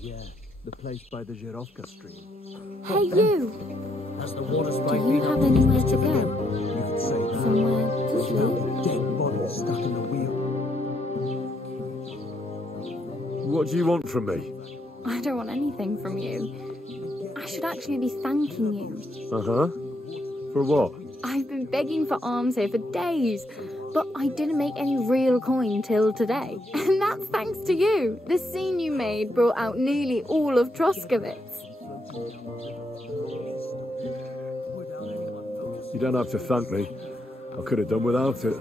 Yeah, the place by the Zhirovka stream. Hey, you! Has the water Do sprite you been have on anywhere this to video? go? You could say that. Somewhere to There's no sleep? dead body stuck in the wheel. What do you want from me? I don't want anything from you. I should actually be thanking you. Uh-huh. For what? I've been begging for alms here for days, but I didn't make any real coin till today. And that's thanks to you. The scene you made brought out nearly all of Troskovitz. You don't have to thank me. I could have done without it.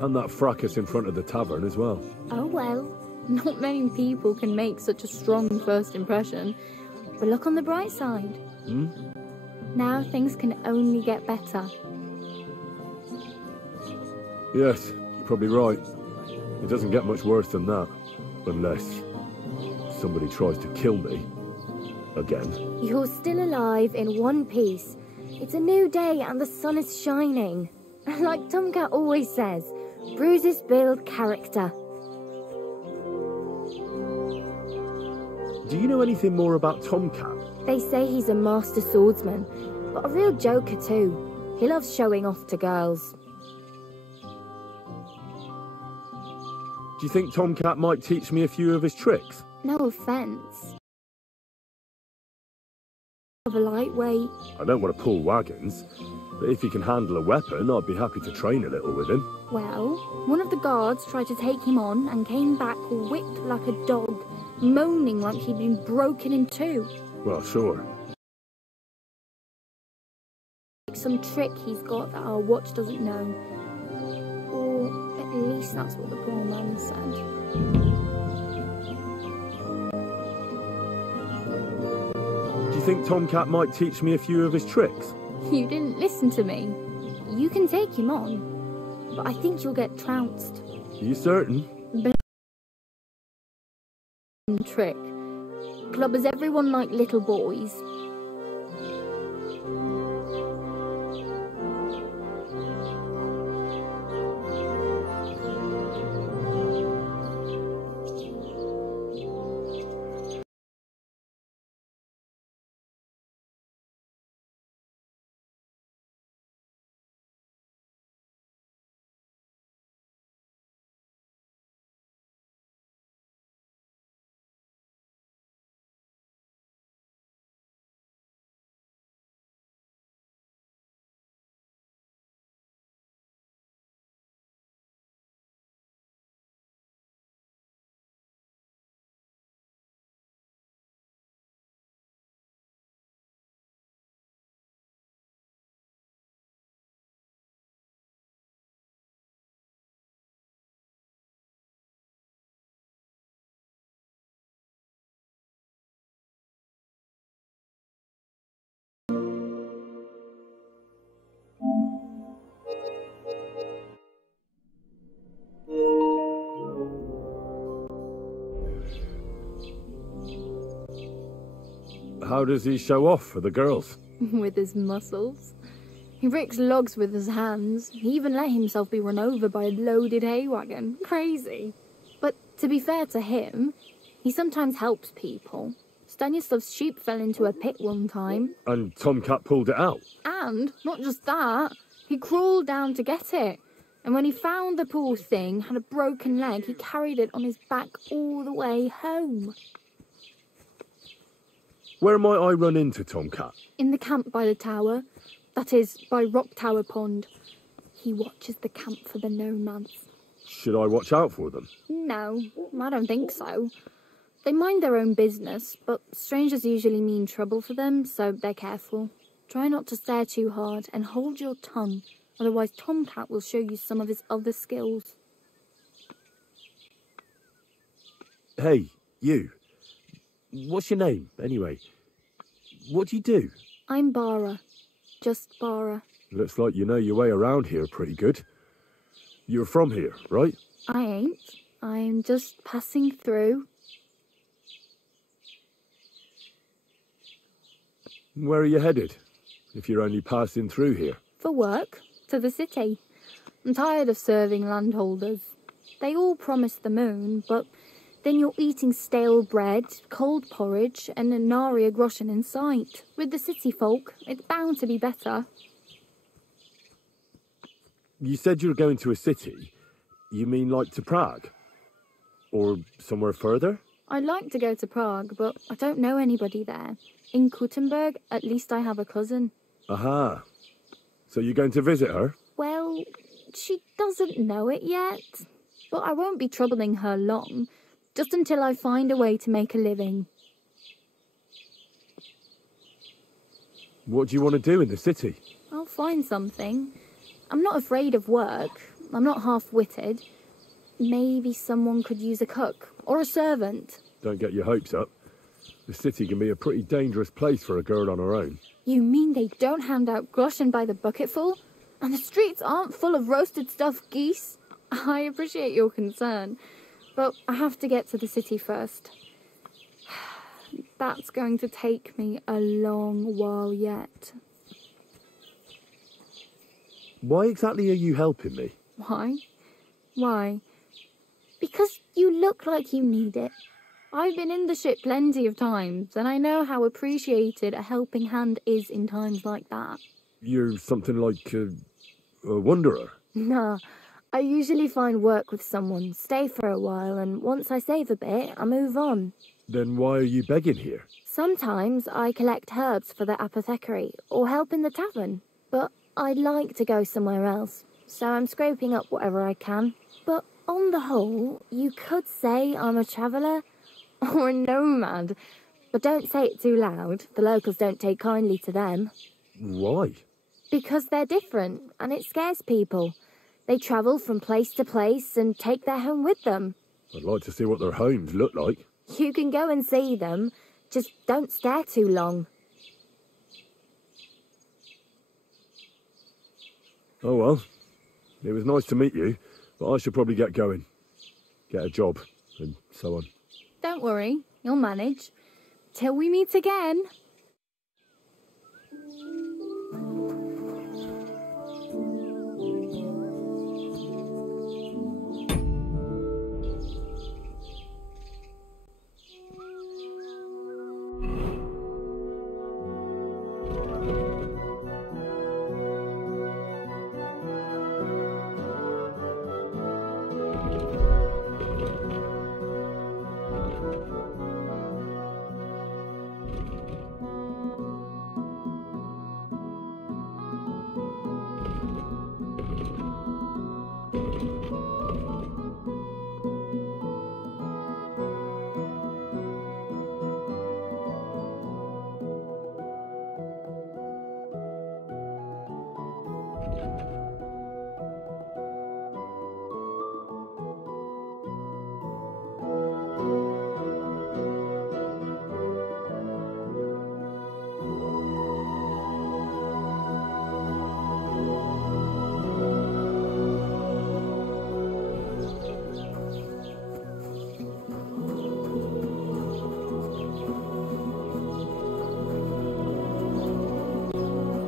And that fracas in front of the tavern as well. Oh well, not many people can make such a strong first impression. But look on the bright side. Now things can only get better. Yes, you're probably right. It doesn't get much worse than that. Unless somebody tries to kill me. Again. You're still alive in one piece. It's a new day and the sun is shining. Like Tomcat always says, bruises build character. Do you know anything more about Tomcat? They say he's a master swordsman, but a real joker too. He loves showing off to girls. Do you think Tomcat might teach me a few of his tricks? No offence. Of a lightweight. I don't want to pull wagons, but if he can handle a weapon, I'd be happy to train a little with him. Well, one of the guards tried to take him on and came back whipped like a dog, moaning like he'd been broken in two. Well, sure. Some trick he's got that our watch doesn't know. Or at least that's what the poor man said. Do you think Tomcat might teach me a few of his tricks? You didn't listen to me. You can take him on, but I think you'll get trounced. Are you certain? Trick. Clubbers everyone like little boys. How does he show off for the girls? With his muscles. He ricks logs with his hands. He even let himself be run over by a loaded hay wagon. Crazy. But to be fair to him, he sometimes helps people. Stanislav's sheep fell into a pit one time. And Tomcat pulled it out? And, not just that, he crawled down to get it. And when he found the poor thing had a broken leg, he carried it on his back all the way home. Where might I run into Tomcat? In the camp by the tower. That is, by Rock Tower Pond. He watches the camp for the nomads. Should I watch out for them? No, I don't think so. They mind their own business, but strangers usually mean trouble for them, so they're careful. Try not to stare too hard and hold your tongue, otherwise Tomcat will show you some of his other skills. Hey, you. What's your name, anyway? What do you do? I'm Bara. Just Bara. Looks like you know your way around here pretty good. You're from here, right? I ain't. I'm just passing through. Where are you headed, if you're only passing through here? For work. To the city. I'm tired of serving landholders. They all promise the moon, but Then you're eating stale bread, cold porridge, and a nary a groschen in sight. With the city folk, it's bound to be better. You said you were going to a city. You mean like to Prague? Or somewhere further? I'd like to go to Prague, but I don't know anybody there. In Kuttenberg, at least I have a cousin. Aha. So you're going to visit her? Well, she doesn't know it yet. But I won't be troubling her long, just until I find a way to make a living. What do you want to do in the city? I'll find something. I'm not afraid of work. I'm not half-witted. Maybe someone could use a cook or a servant. Don't get your hopes up. The city can be a pretty dangerous place for a girl on her own. You mean they don't hand out groschen by the bucketful? And the streets aren't full of roasted stuffed geese? I appreciate your concern, but I have to get to the city first. That's going to take me a long while yet. Why exactly are you helping me? Why? Why? Because you look like you need it. I've been in the ship plenty of times, and I know how appreciated a helping hand is in times like that. You're something like a wanderer? Nah, I usually find work with someone, stay for a while, and once I save a bit, I move on. Then why are you begging here? Sometimes I collect herbs for the apothecary, or help in the tavern, but I'd like to go somewhere else, so I'm scraping up whatever I can. But on the whole, you could say I'm a traveller, or a nomad. But don't say it too loud, the locals don't take kindly to them. Why? Because they're different, and it scares people. They travel from place to place and take their home with them. I'd like to see what their homes look like. You can go and see them, just don't stare too long. Oh well, it was nice to meet you, but I should probably get going. Get a job, and so on. Don't worry, you'll manage. Till we meet again.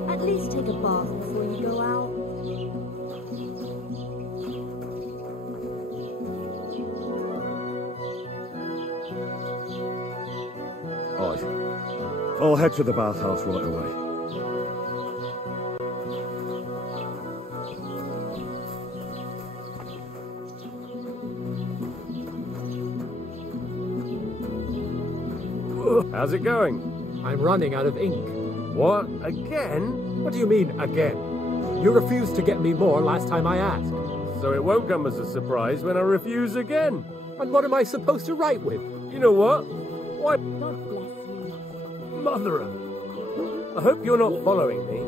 At least take a bath before you go out. Aye. I'll head to the bathhouse right away. How's it going? I'm running out of ink. What? Again? What do you mean, again? You refused to get me more last time I asked. So it won't come as a surprise when I refuse again. And what am I supposed to write with? You know what? Why, God bless you. mother of... I hope you're not following me.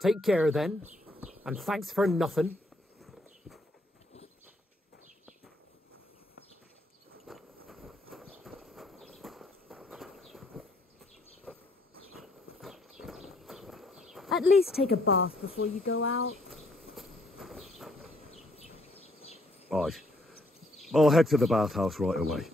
Take care, then. And thanks for nothing. At least take a bath before you go out. Aye. I'll head to the bathhouse right away.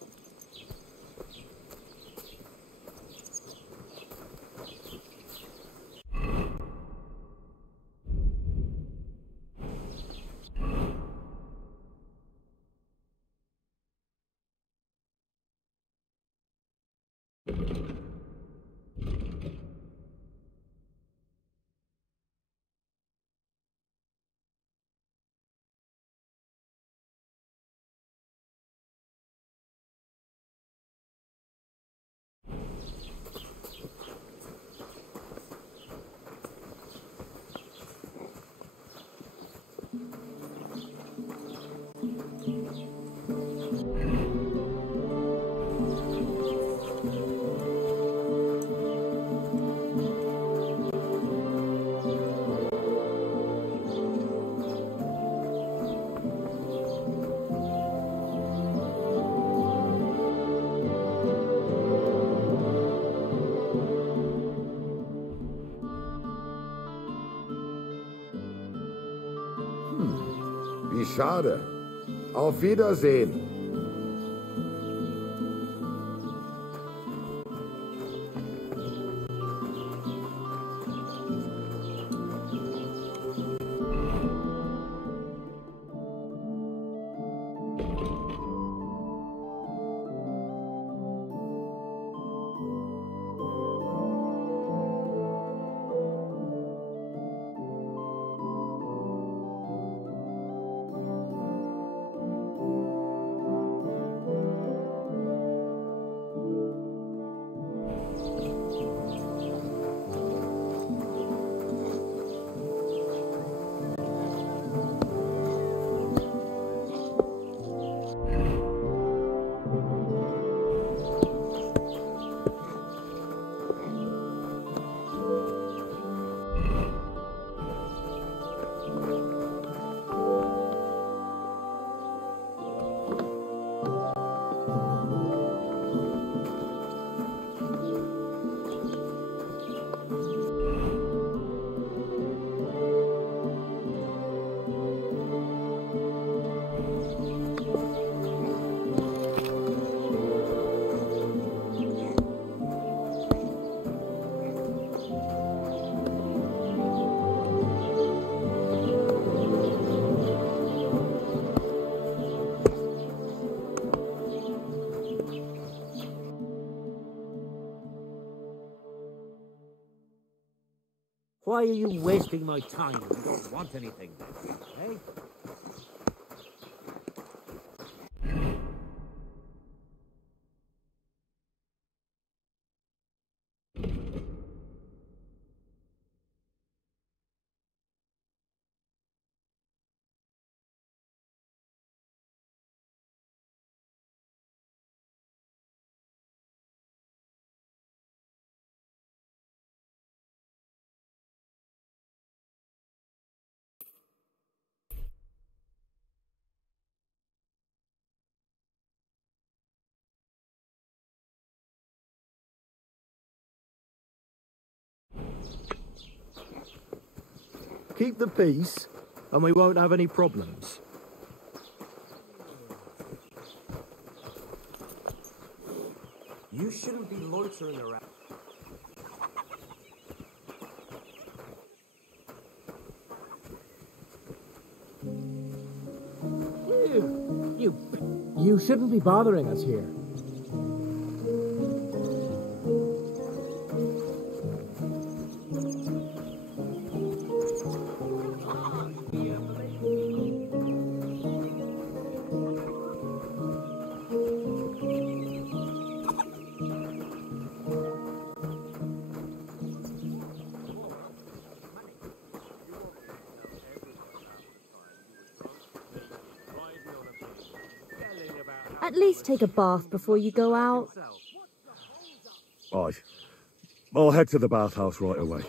Wie schade. Auf Wiedersehen. Why are you wasting my time? You don't want anything, eh? Keep the peace, and we won't have any problems. You shouldn't be loitering around. You shouldn't be bothering us here. At least take a bath before you go out. Aye. I'll head to the bathhouse right away.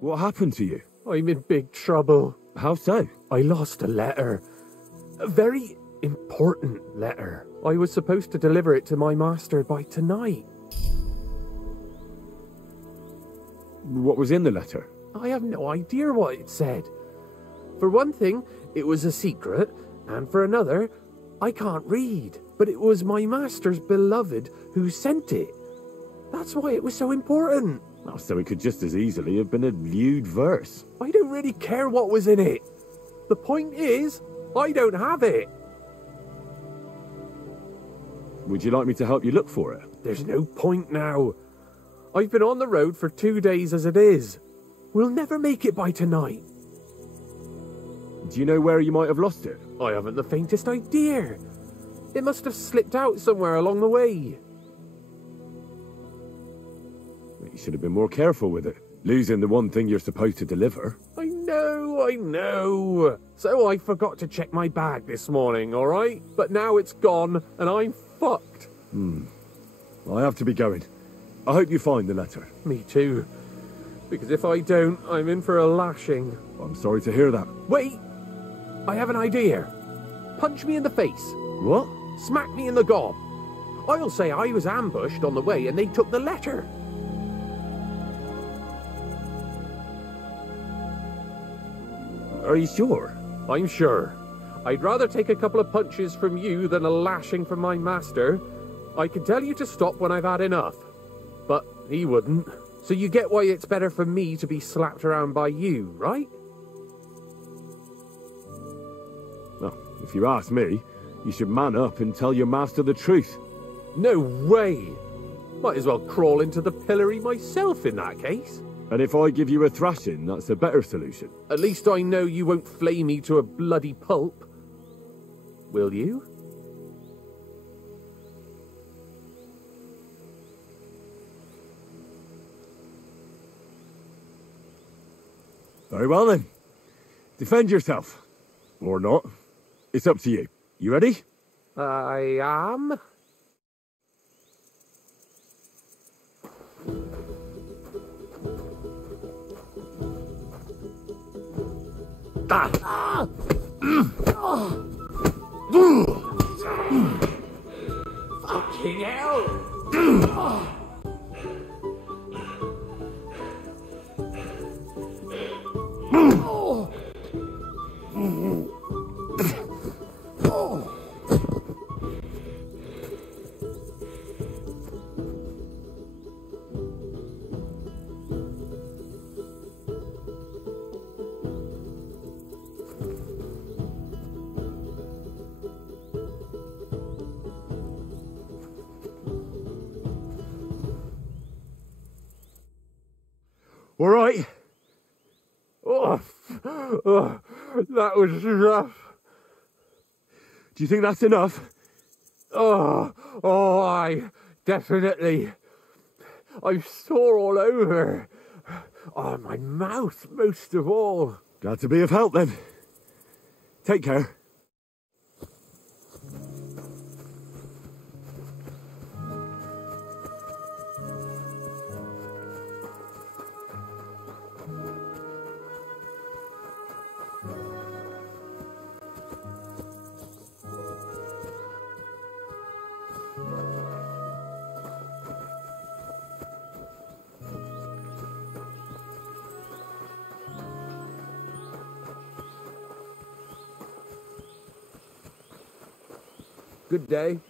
What happened to you? I'm in big trouble. How so? I lost a letter. A very important letter. I was supposed to deliver it to my master by tonight. What was in the letter? I have no idea what it said. For one thing, it was a secret, and for another, I can't read. But it was my master's beloved who sent it. That's why it was so important. Oh, so it could just as easily have been a lewd verse. I don't really care what was in it. The point is, I don't have it. Would you like me to help you look for it? There's no point now. I've been on the road for 2 days as it is. We'll never make it by tonight. Do you know where you might have lost it? I haven't the faintest idea. It must have slipped out somewhere along the way. You should have been more careful with it. Losing the one thing you're supposed to deliver. I know. So I forgot to check my bag this morning, alright? But now it's gone, and I'm fucked. I have to be going. I hope you find the letter. Me too. Because if I don't, I'm in for a lashing. I'm sorry to hear that. Wait! I have an idea. Punch me in the face. What? Smack me in the gob. I'll say I was ambushed on the way and they took the letter. Are you sure? I'm sure. I'd rather take a couple of punches from you than a lashing from my master. I could tell you to stop when I've had enough. But he wouldn't. So you get why it's better for me to be slapped around by you, right? Well, if you ask me, you should man up and tell your master the truth. No way! Might as well crawl into the pillory myself in that case. And if I give you a thrashing, that's a better solution. At least I know you won't flay me to a bloody pulp. Will you? Very well then. Defend yourself. Or not. It's up to you. You ready? I am. Fucking hell! All right. That was rough. Do you think that's enough? I definitely. I'm sore all over. Oh, my mouth most of all. Glad to be of help then. Take care. Good day.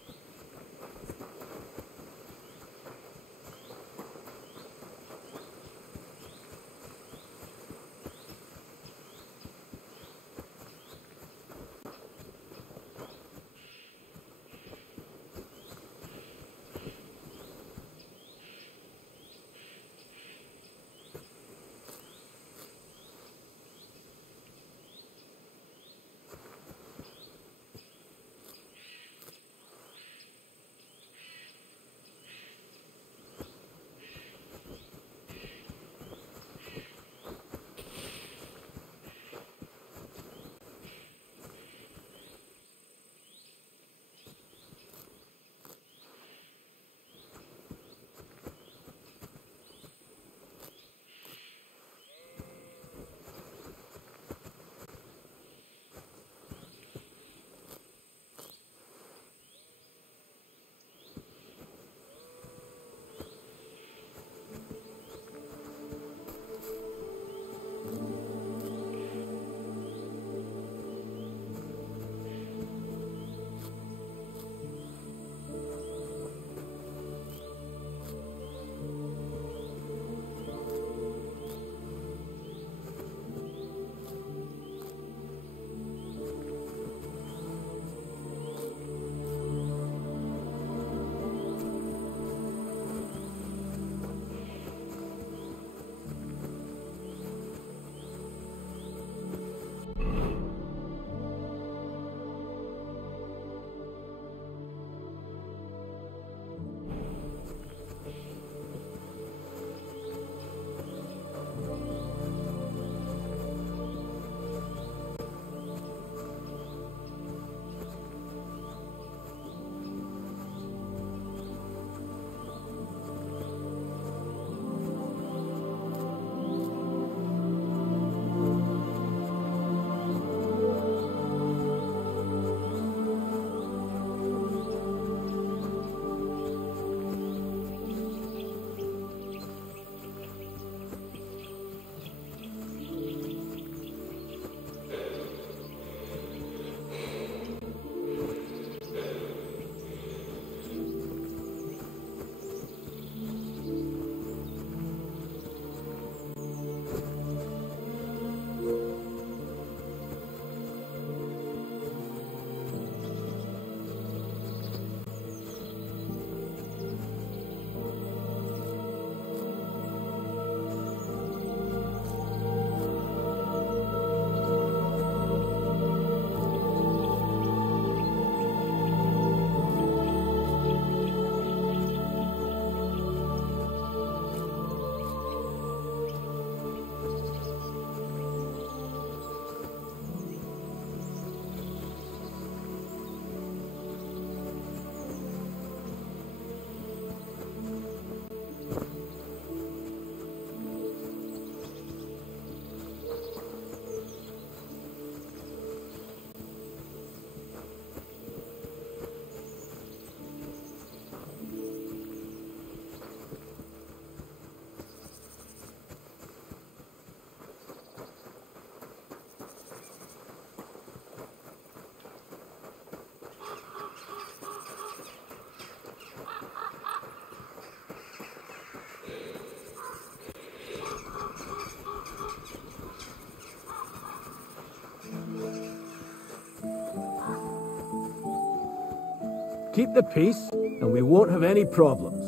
Keep the peace, and we won't have any problems.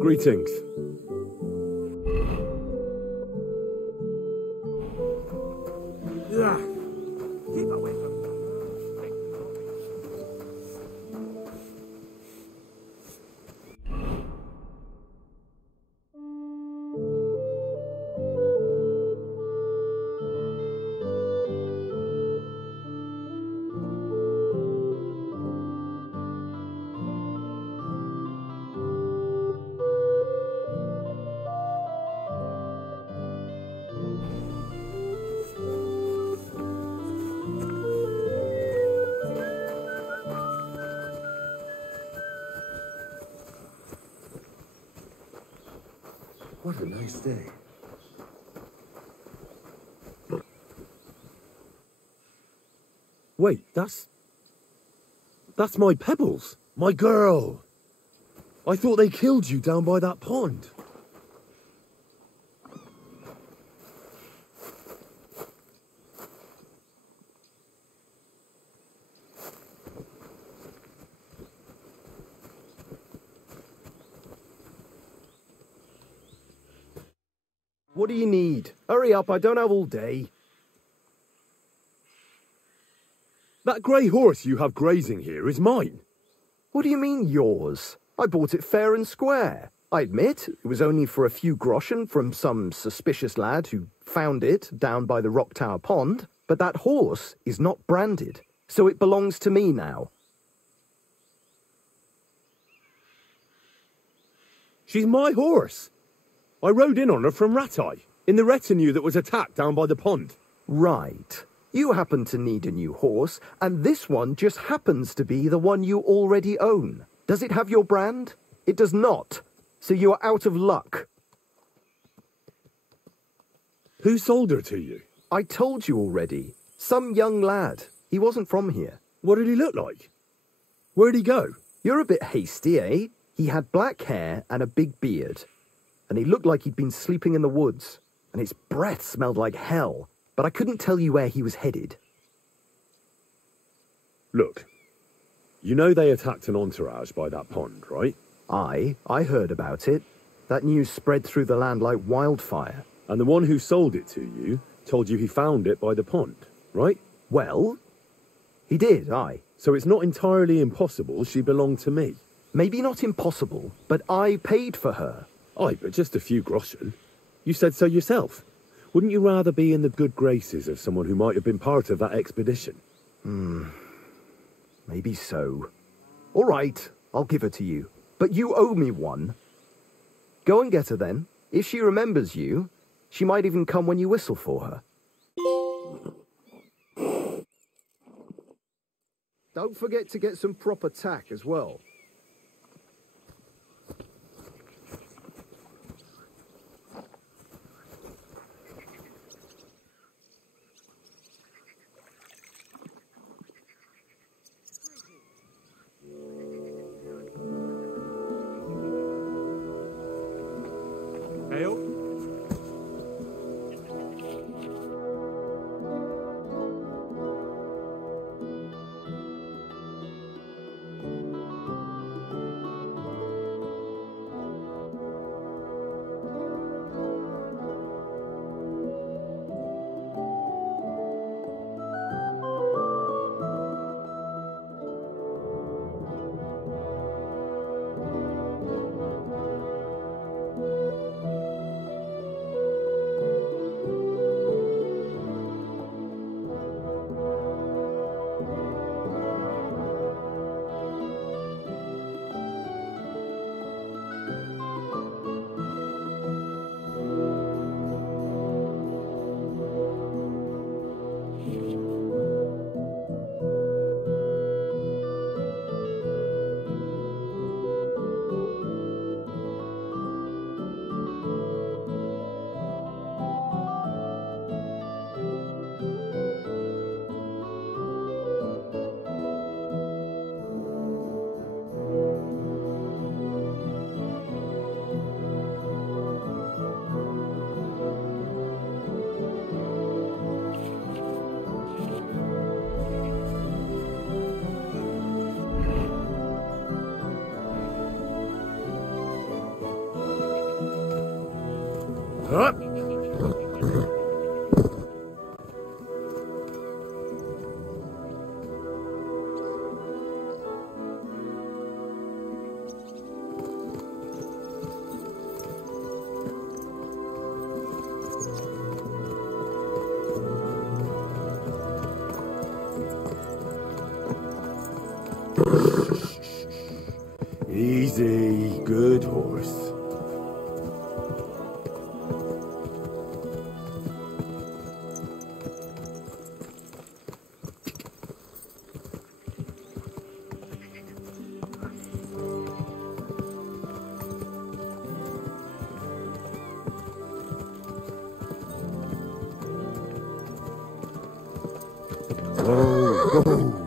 Greetings. Keep away from What a nice day. Wait, that's my Pebbles. My girl. I thought they killed you down by that pond. What do you need? Hurry up, I don't have all day. That grey horse you have grazing here is mine. What do you mean, yours? I bought it fair and square. I admit, it was only for a few groschen from some suspicious lad who found it down by the Rock Tower Pond, but that horse is not branded, so it belongs to me now. She's my horse. I rode in on her from Ratai, in the retinue that was attacked down by the pond. Right. You happen to need a new horse, and this one just happens to be the one you already own. Does it have your brand? It does not. So you are out of luck. Who sold her to you? I told you already. Some young lad. He wasn't from here. What did he look like? Where'd he go? You're a bit hasty, eh? He had black hair and a big beard. And he looked like he'd been sleeping in the woods. And his breath smelled like hell. But I couldn't tell you where he was headed. Look, you know they attacked an entourage by that pond, right? I heard about it. That news spread through the land like wildfire. And the one who sold it to you told you he found it by the pond, right? Well, he did, aye. So it's not entirely impossible she belonged to me. Maybe not impossible, but I paid for her. Aye, but just a few groschen. You said so yourself. Wouldn't you rather be in the good graces of someone who might have been part of that expedition? Maybe so. All right, I'll give her to you. But you owe me one. Go and get her then. If she remembers you, she might even come when you whistle for her. Don't forget to get some proper tack as well. Easy, good horse. Whoa, whoa.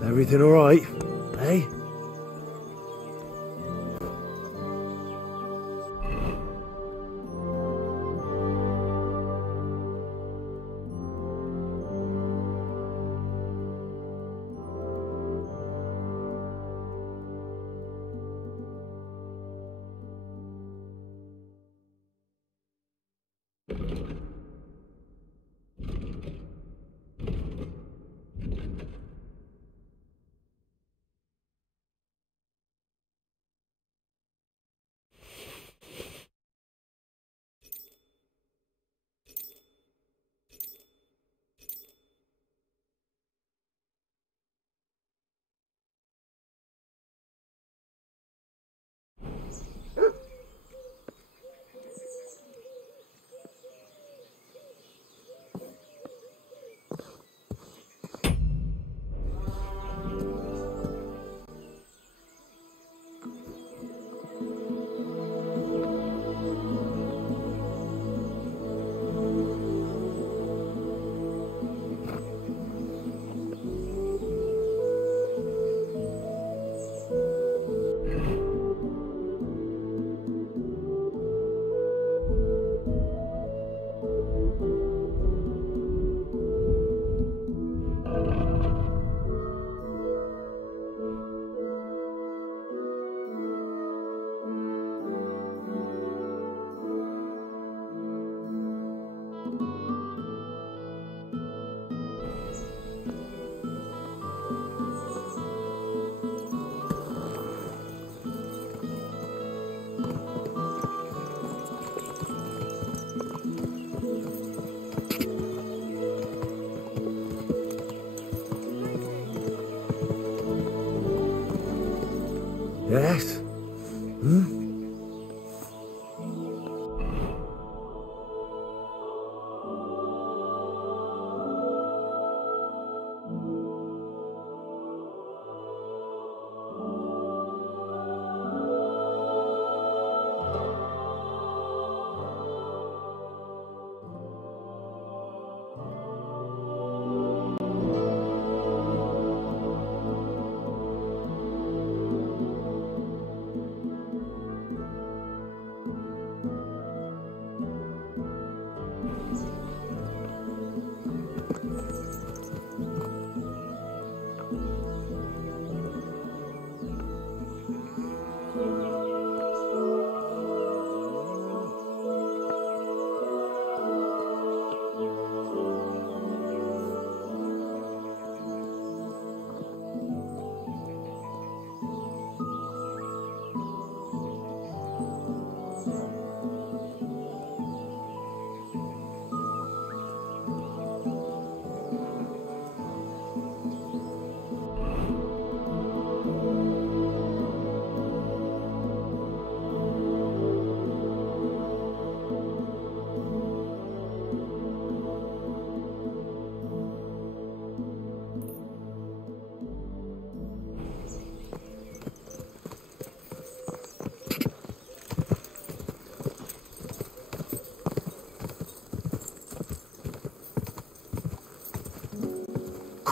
Everything all right, eh? Yes? Hmm?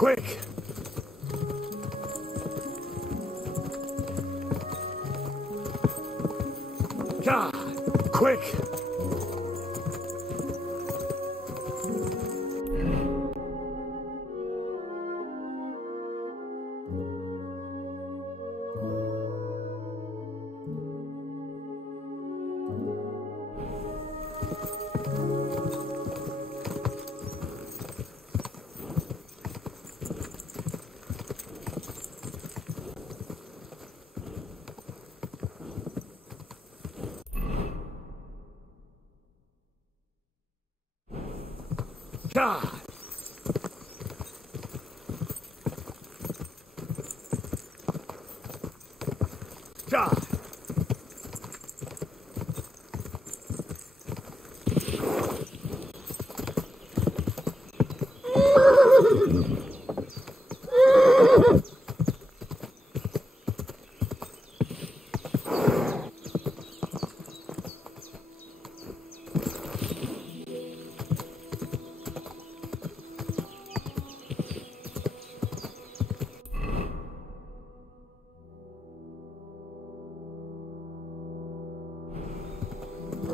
quick! God, quick! God! God!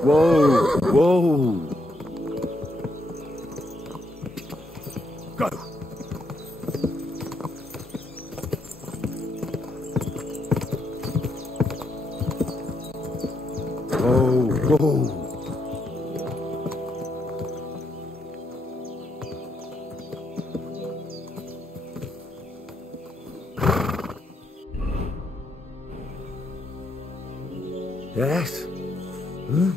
Whoa! Whoa! Go! Whoa! Whoa! Yes? Hmm?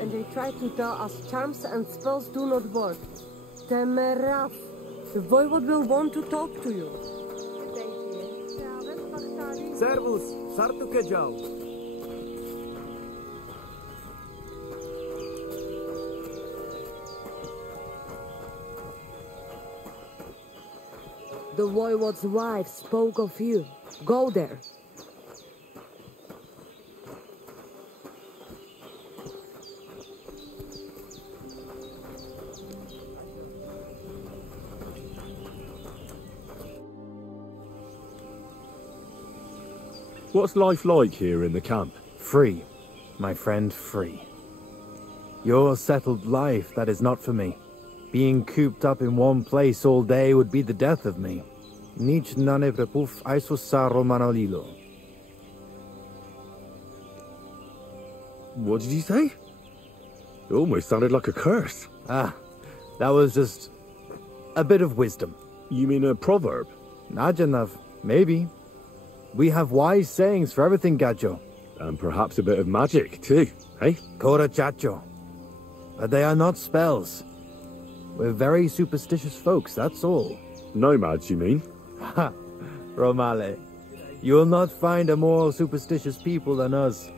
And they try to tell us charms and spells do not work. Temeraf. The voivod will want to talk to you. Servus! Sartu kedział! The voivod's wife spoke of you. Go there. What's life like here in the camp? Free, my friend, free. Your settled life, that is not for me. Being cooped up in one place all day would be the death of me. Nici nane prepuf aisosaro manolilo. What did you say? It almost sounded like a curse. Ah, that was just a bit of wisdom. You mean a proverb? Najanav, maybe. We have wise sayings for everything, Gajo. And perhaps a bit of magic, too, eh? Kora Chacho. But they are not spells. We're very superstitious folks, that's all. Nomads, you mean? Ha! Romale. You will not find a more superstitious people than us.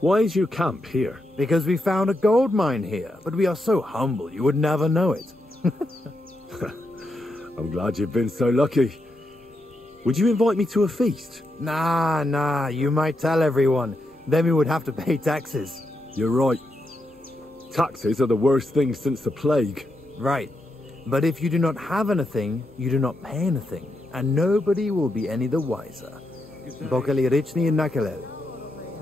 Why is your camp here? Because we found a gold mine here, but we are so humble you would never know it. I'm glad you've been so lucky. Would you invite me to a feast? Nah, you might tell everyone. Then we would have to pay taxes. You're right. Taxes are the worst thing since the plague. Right. But if you do not have anything, you do not pay anything. And nobody will be any the wiser. Bokali Richni and Nakalel.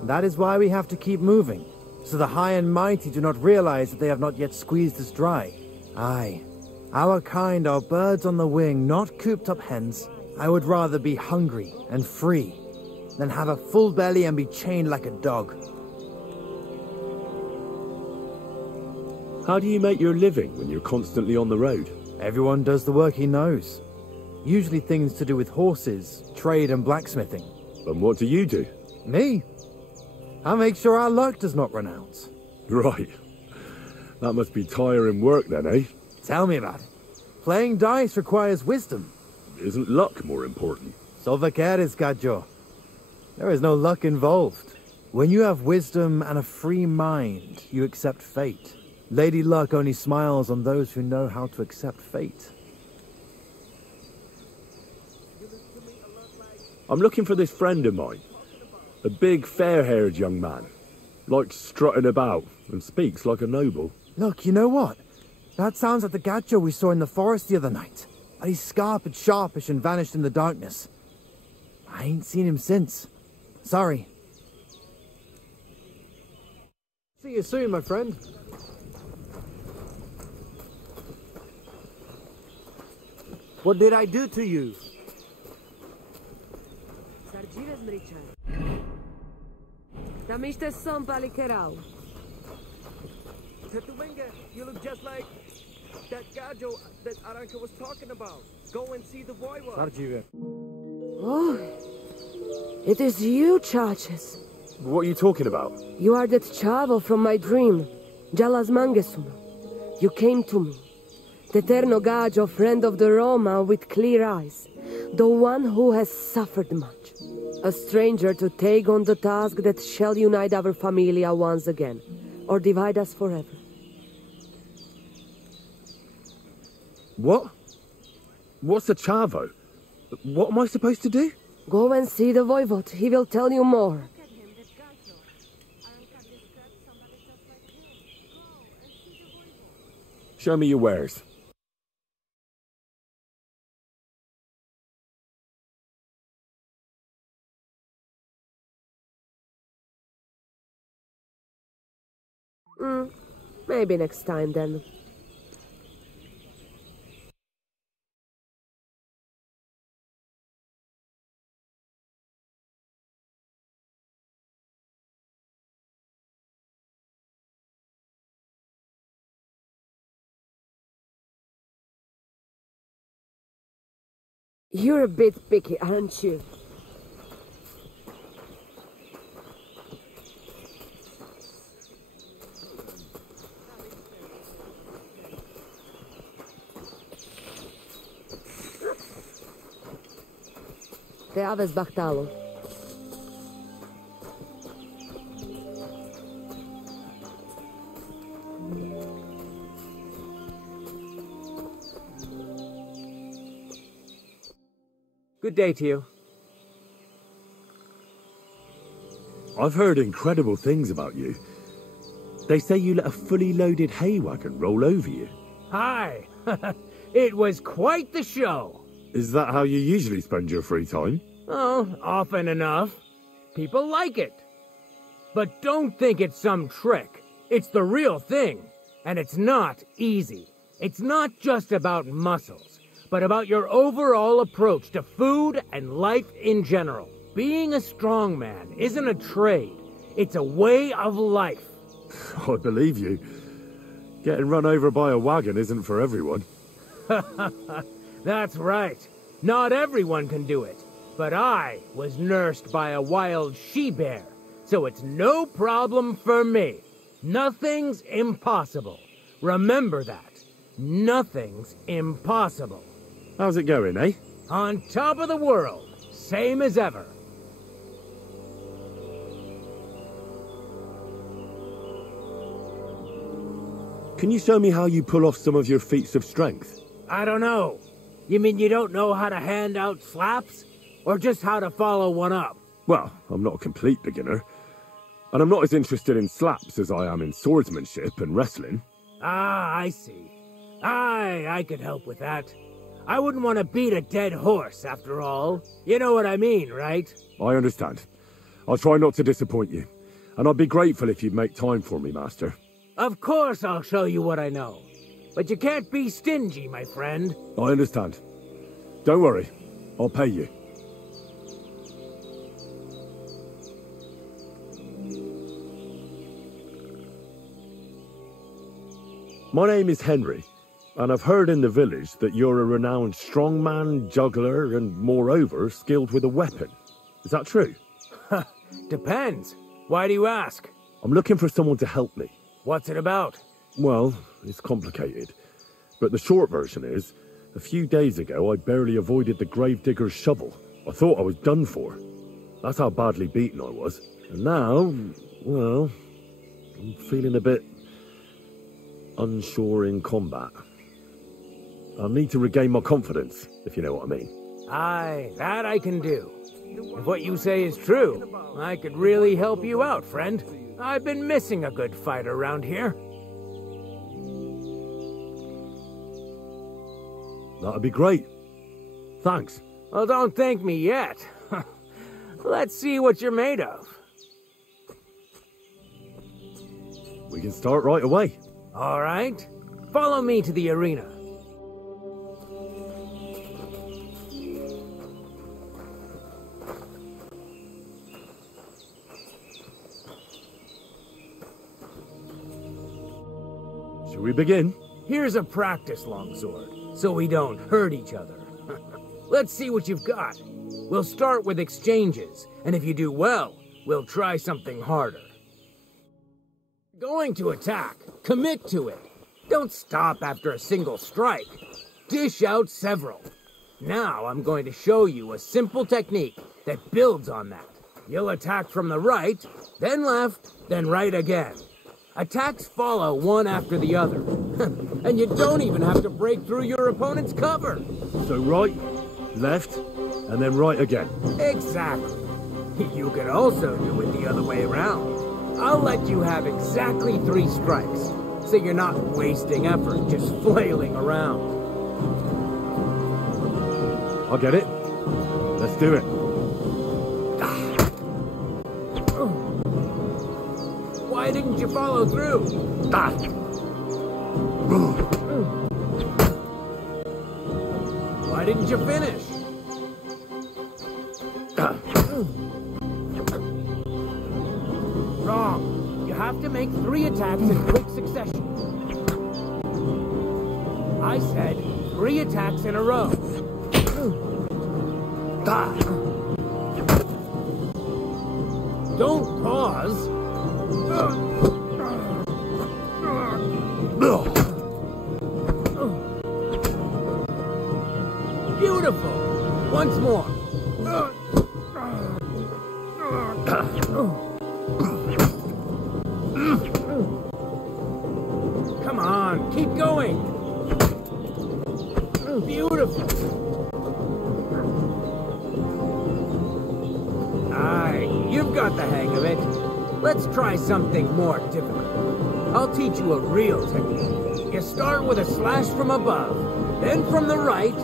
That is why we have to keep moving. So the high and mighty do not realize that they have not yet squeezed us dry. Aye. Our kind are birds on the wing, not cooped up hens. I would rather be hungry and free than have a full belly and be chained like a dog. How do you make your living when you're constantly on the road? Everyone does the work he knows. Usually things to do with horses, trade and blacksmithing. And what do you do? Me? I make sure our luck does not run out. Right. That must be tiring work then, eh? Tell me about it. Playing dice requires wisdom. Isn't luck more important? Salva quieres, Gajo. There is no luck involved. When you have wisdom and a free mind, you accept fate. Lady Luck only smiles on those who know how to accept fate. I'm looking for this friend of mine. A big, fair-haired young man. Likes strutting about and speaks like a noble. Look, you know what? That sounds like the Gajo we saw in the forest the other night. But he's scarp and sharpish and vanished in the darkness. I ain't seen him since. Sorry. See you soon, my friend. What did I do to you? You look just like that Gajo that Aranka was talking about. Go and see the voivod. Oh, it is you, Chaches. What are you talking about? You are that Chavo from my dream, Jalas Mangesuno. You came to me, the Eterno Gajo, friend of the Roma with clear eyes, the one who has suffered much. A stranger to take on the task that shall unite our familia once again, or divide us forever. What? What's a Chavo? What am I supposed to do? Go and see the voivod. He will tell you more. Show me your wares. Maybe next time then. You're a bit picky, aren't you? Te aves Bachtalo. Good day to you. I've heard incredible things about you. They say you let a fully loaded hay wagon roll over you. Hi. It was quite the show. Is that how you usually spend your free time? Oh, often enough. People like it. But don't think it's some trick. It's the real thing. And it's not easy. It's not just about muscles, but about your overall approach to food and life in general. Being a strongman isn't a trade. It's a way of life. I believe you. Getting run over by a wagon isn't for everyone. That's right. Not everyone can do it. But I was nursed by a wild she-bear, so it's no problem for me. Nothing's impossible. Remember that. Nothing's impossible. How's it going, eh? On top of the world, same as ever. Can you show me how you pull off some of your feats of strength? I don't know. You mean you don't know how to hand out slaps? Or just how to follow one up? Well, I'm not a complete beginner. And I'm not as interested in slaps as I am in swordsmanship and wrestling. Ah, I see. I could help with that. I wouldn't want to beat a dead horse, after all. You know what I mean, right? I understand. I'll try not to disappoint you. And I'd be grateful if you'd make time for me, Master. Of course I'll show you what I know. But you can't be stingy, my friend. I understand. Don't worry. I'll pay you. My name is Henry. And I've heard in the village that you're a renowned strongman, juggler, and moreover, skilled with a weapon. Is that true? Depends. Why do you ask? I'm looking for someone to help me. What's it about? Well, it's complicated. But the short version is, a few days ago I barely avoided the gravedigger's shovel. I thought I was done for. That's how badly beaten I was. And now, well, I'm feeling a bit unsure in combat. I'll need to regain my confidence, if you know what I mean. Aye, that I can do. If what you say is true, I could really help you out, friend. I've been missing a good fight around here. That'd be great. Thanks. Well, don't thank me yet. Let's see what you're made of. We can start right away. All right. Follow me to the arena. Shall we begin? Here's a practice longsword, so we don't hurt each other. Let's see what you've got. We'll start with exchanges, and if you do well, we'll try something harder. Going to attack. Commit to it. Don't stop after a single strike. Dish out several. Now I'm going to show you a simple technique that builds on that. You'll attack from the right, then left, then right again. Attacks follow one after the other. And you don't even have to break through your opponent's cover. So right, left, and then right again. Exactly. You could also do it the other way around. I'll let you have exactly 3 strikes, so you're not wasting effort just flailing around. I'll get it. Let's do it. Why didn't you follow through? Why didn't you finish? Wrong. You have to make 3 attacks in quick succession. I said 3 attacks in a row. Don't pause. Beautiful. Once more. Come on, keep going. Beautiful. Aye, you've got the hang of it. Let's try something more difficult. I'll teach you a real technique. You start with a slash from above, then from the right,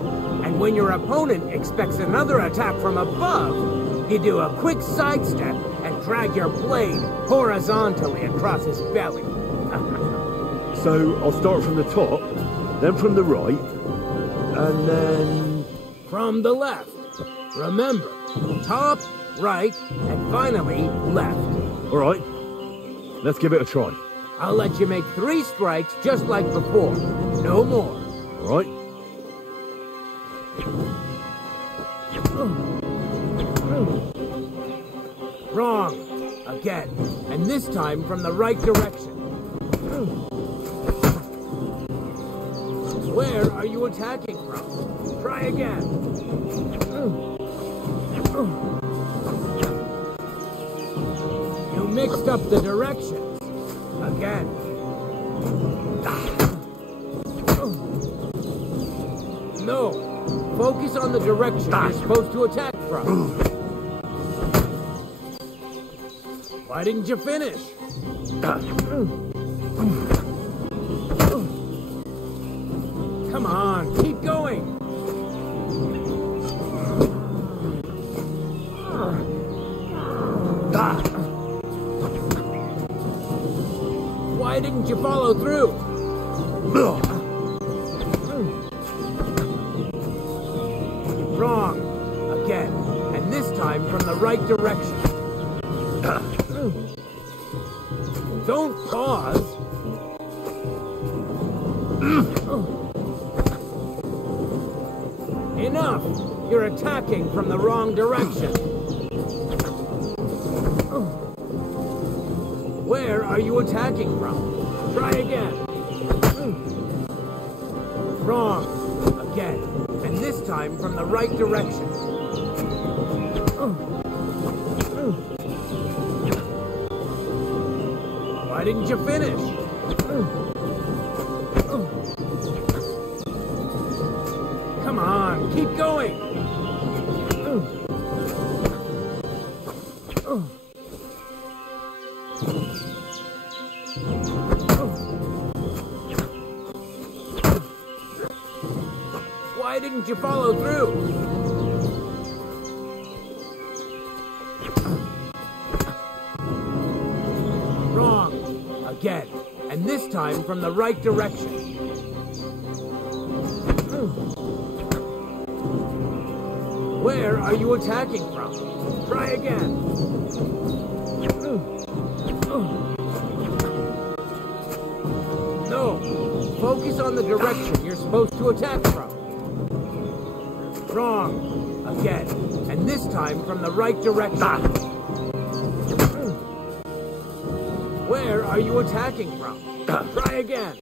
and when your opponent expects another attack from above, you do a quick sidestep and drag your blade horizontally across his belly. So I'll start from the top, then from the right, and then... From the left. Remember, top, right, and finally left. All right, let's give it a try. I'll let you make 3 strikes just like before. No more. All right. Wrong. Again. And this time from the right direction. Where are you attacking from? Try again. You mixed up the directions. Again. No. Focus on the direction you're supposed to attack from. Why didn't you finish? Come on, keep going. Why didn't you follow through? Wrong. Again. And this time from the right direction. Don't pause. you're attacking from the wrong direction. Where are you attacking from? Try again. Wrong. Again. And this time from the right direction. Why didn't you finish? Come on, keep going. Why didn't you follow through? Wrong. Again. And this time from the right direction. Where are you attacking from? Try again. No. Focus on the direction you're supposed to attack from. Wrong. Again. And this time from the right direction. Where are you attacking from? Try again.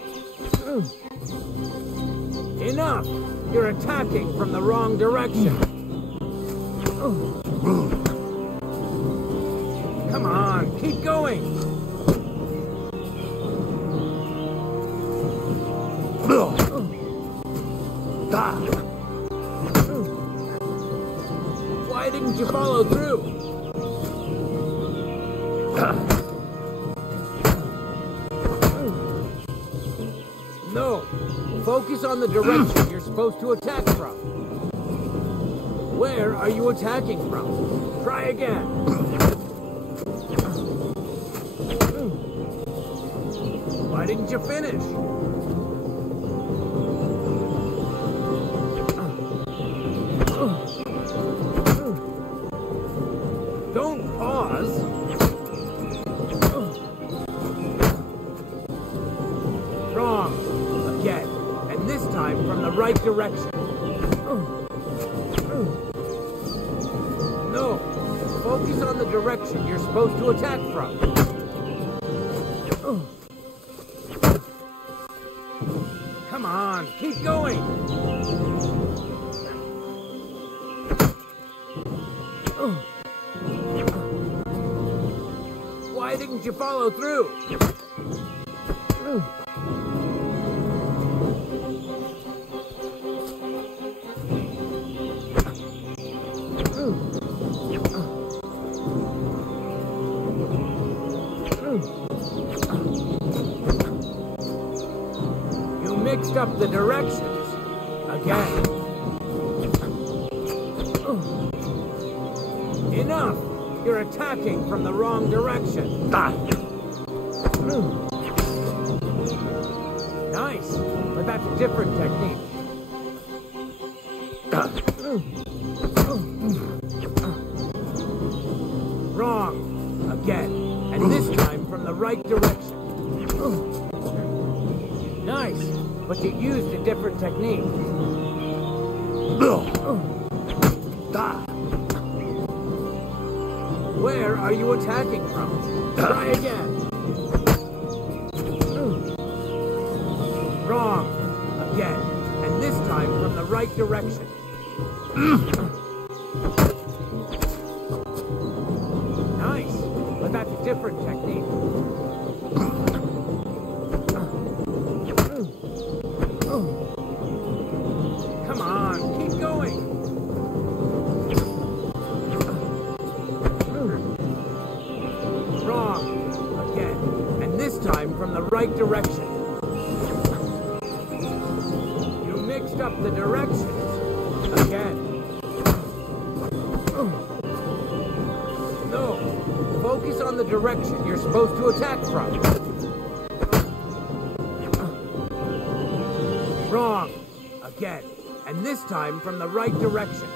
Enough! You're attacking from the wrong direction. Come on, keep going. Why didn't you follow through? No. Focus on the direction you're supposed to attack from. Where are you attacking from? Try again. Why didn't you finish? Don't pause. Wrong. Again. And this time from the right direction. No. Focus on the direction you're supposed to attack from. Come on, keep going. Why didn't you follow through? You mixed up the directions again. Enough! You're attacking from the wrong direction. Nice, but that's a different technique. Wrong. Again. And this time from the right direction. Nice, but you used a different technique. Where are you attacking from? Try again. Wrong. Again. And this time from the right direction. Nice, but that's a different technique. Come on, keep going. Wrong. Again. And this time from the right direction. You mixed up the directions. Again. No. Focus on the direction you're supposed to attack from. Wrong. Again. And this time from the right direction.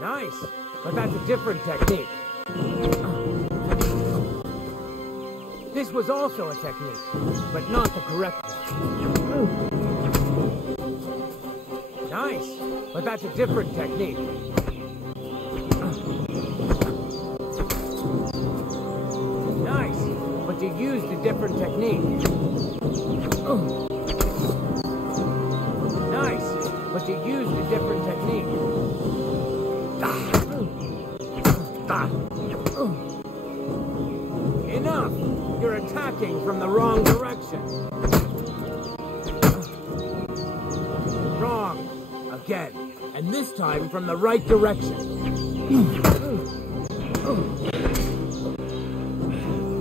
Nice. But that's a different technique. This was also a technique, but not the correct one. Nice, but that's a different technique. Nice, but you used a different technique. Nice, but you used a different technique. Enough! You're attacking from the wrong direction. Wrong. Again. And this time from the right direction.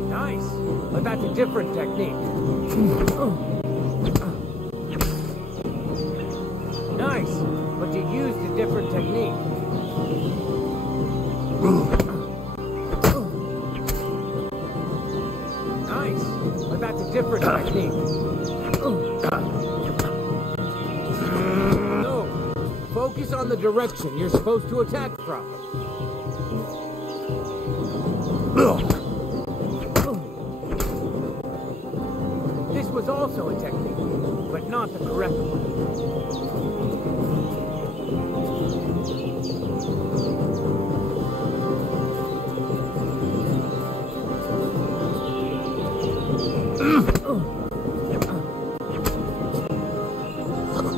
Nice. But that's a different technique. Nice. But you used a different technique. Nice. But that's a different technique. No. Focus on the direction you're supposed to attack from. This was also a technique, but not the correct one.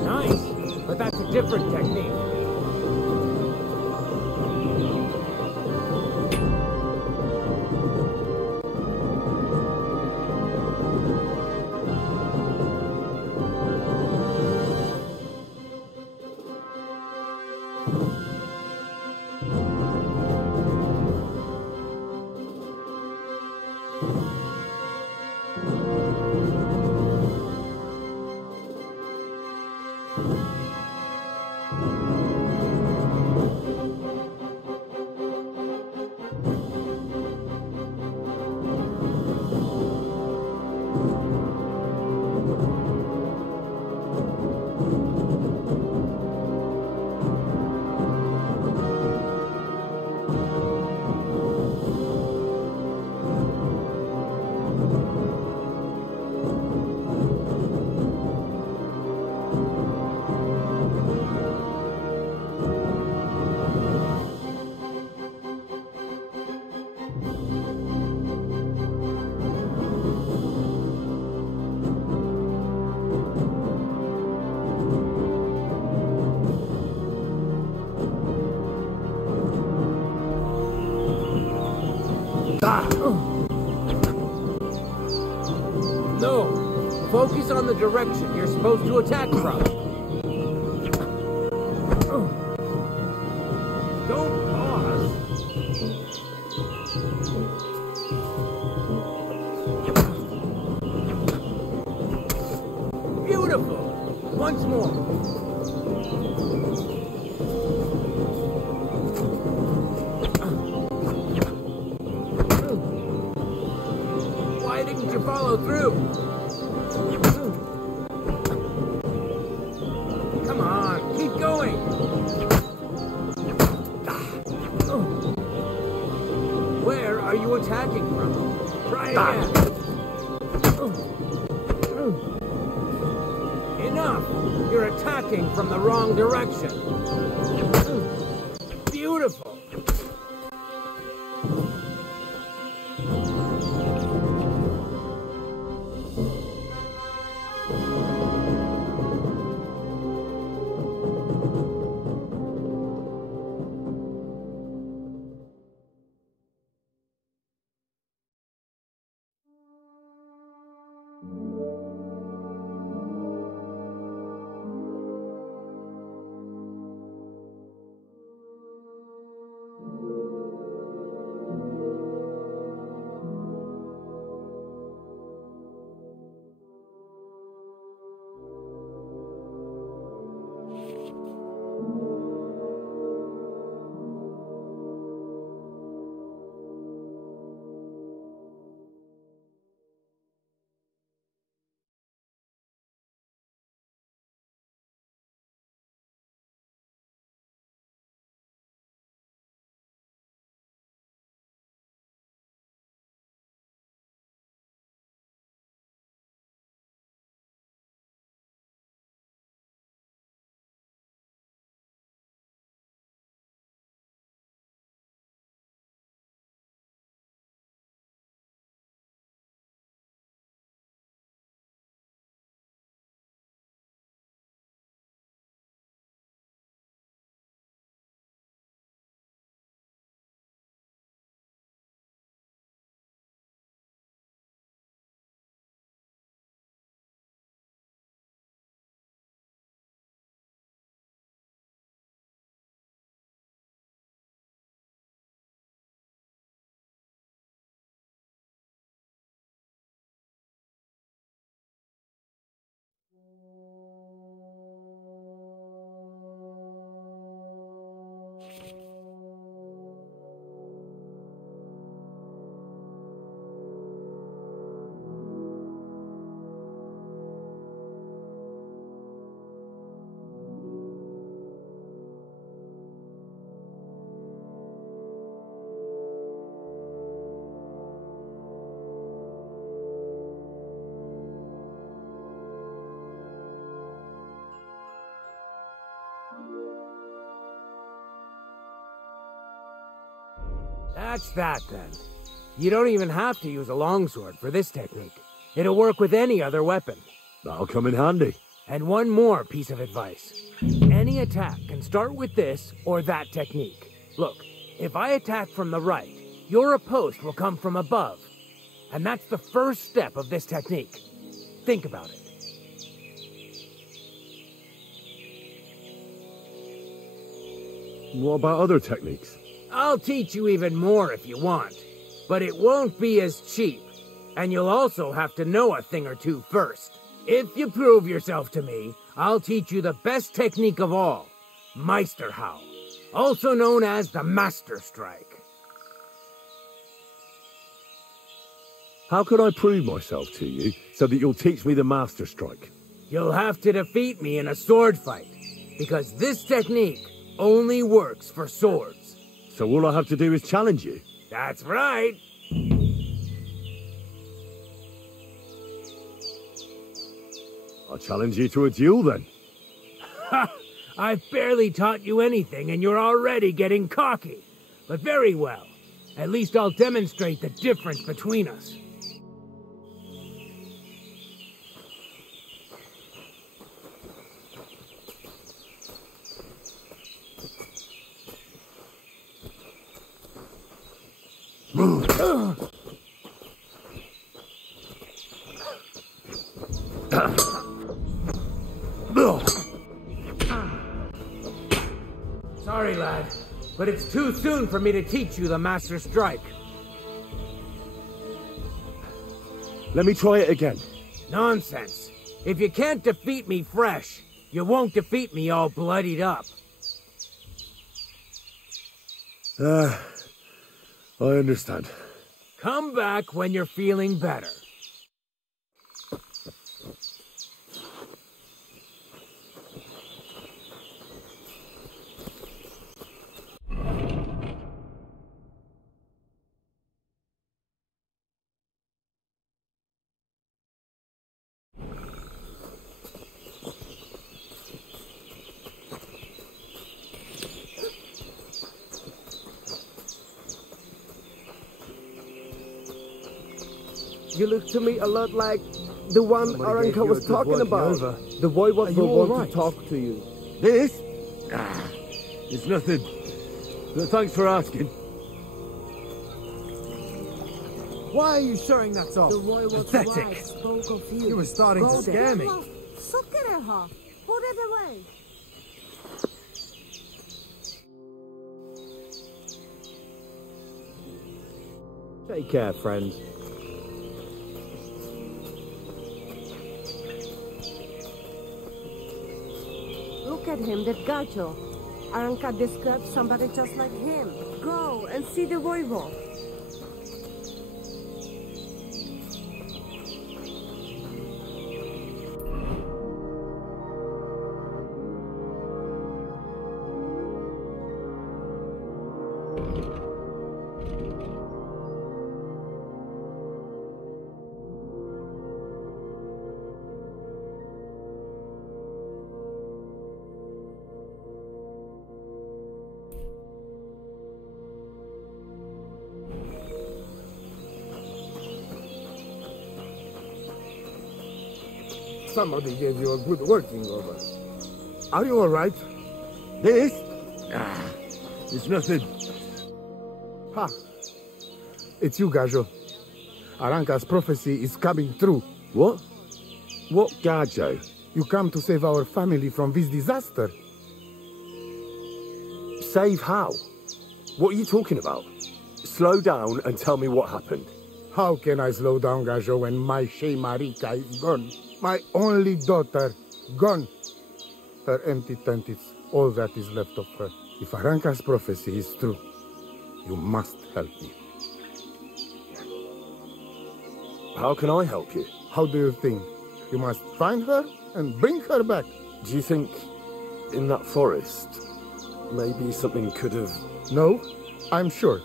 Nice, but that's a different technique. No. Focus on the direction you're supposed to attack from. Don't pause. Beautiful. Once more. Follow through. Come on, keep going. Where are you attacking from? Try again. Enough. You're attacking from the wrong direction. Beautiful. That's that, then. You don't even have to use a longsword for this technique. It'll work with any other weapon. That'll come in handy. And one more piece of advice. Any attack can start with this or that technique. Look, if I attack from the right, your riposte will come from above. And that's the first step of this technique. Think about it. What about other techniques? I'll teach you even more if you want. But it won't be as cheap. And you'll also have to know a thing or two first. If you prove yourself to me, I'll teach you the best technique of all. Meisterhowl. Also known as the Master Strike. How can I prove myself to you so that you'll teach me the Master Strike? You'll have to defeat me in a sword fight. Because this technique only works for swords. So all I have to do is challenge you? That's right. I'll challenge you to a duel then. Ha! I've barely taught you anything and you're already getting cocky. But very well. At least I'll demonstrate the difference between us. Sorry, lad, but it's too soon for me to teach you the Master Strike. Let me try it again. Nonsense. If you can't defeat me fresh, you won't defeat me all bloodied up. I understand. Come back when you're feeling better. You look to me a lot like the one Aranka was talking about. The boy was the one to talk to you. This? It's nothing. But thanks for asking. Why are you showing that off? The boy was Pathetic. wise, spoke of you. You were starting to scare me. Soccer, put it away. Take care, friend. Look at him, that Gajo. Aranka described somebody just like him. Go and see the voivod. Somebody gave you a good working over. Are you all right? This? It's nothing. Ha! It's you, Gajo. Aranka's prophecy is coming true. What? What Gajo? You come to save our family from this disaster. Save how? What are you talking about? Slow down and tell me what happened. How can I slow down, Gajo, when my Shea Marika is gone? My only daughter. Gone. Her empty tent is all that is left of her. If Aranka's prophecy is true, you must help me. How can I help you? How do you think? You must find her and bring her back. Do you think in that forest, maybe something could have... No, I'm sure.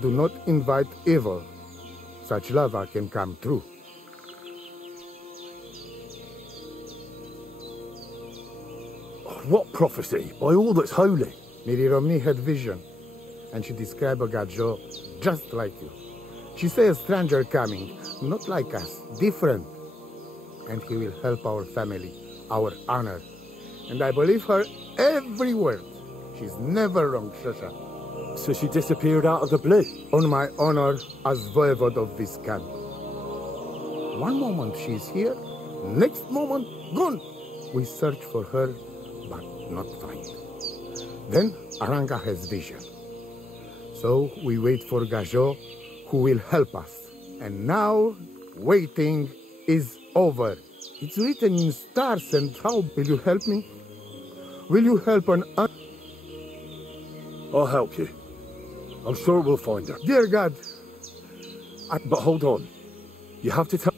Do not invite evil. Such lava can come true. What prophecy? By all that's holy. Miri Romney had vision, and she described a Gajo just like you. She said a stranger coming, not like us, different. And he will help our family, our honor. And I believe her every word. She's never wrong, Shasha. So she disappeared out of the blue? On my honor as voivode of this camp. One moment she's here, next moment gone. We search for her, but not find. Then Aranka has vision. So we wait for Gajo, who will help us. And now, waiting is over. It's written in stars, and how will you help me? Will you help an... I'll help you. I'm sure we'll find her. Dear God! But hold on. You have to tell...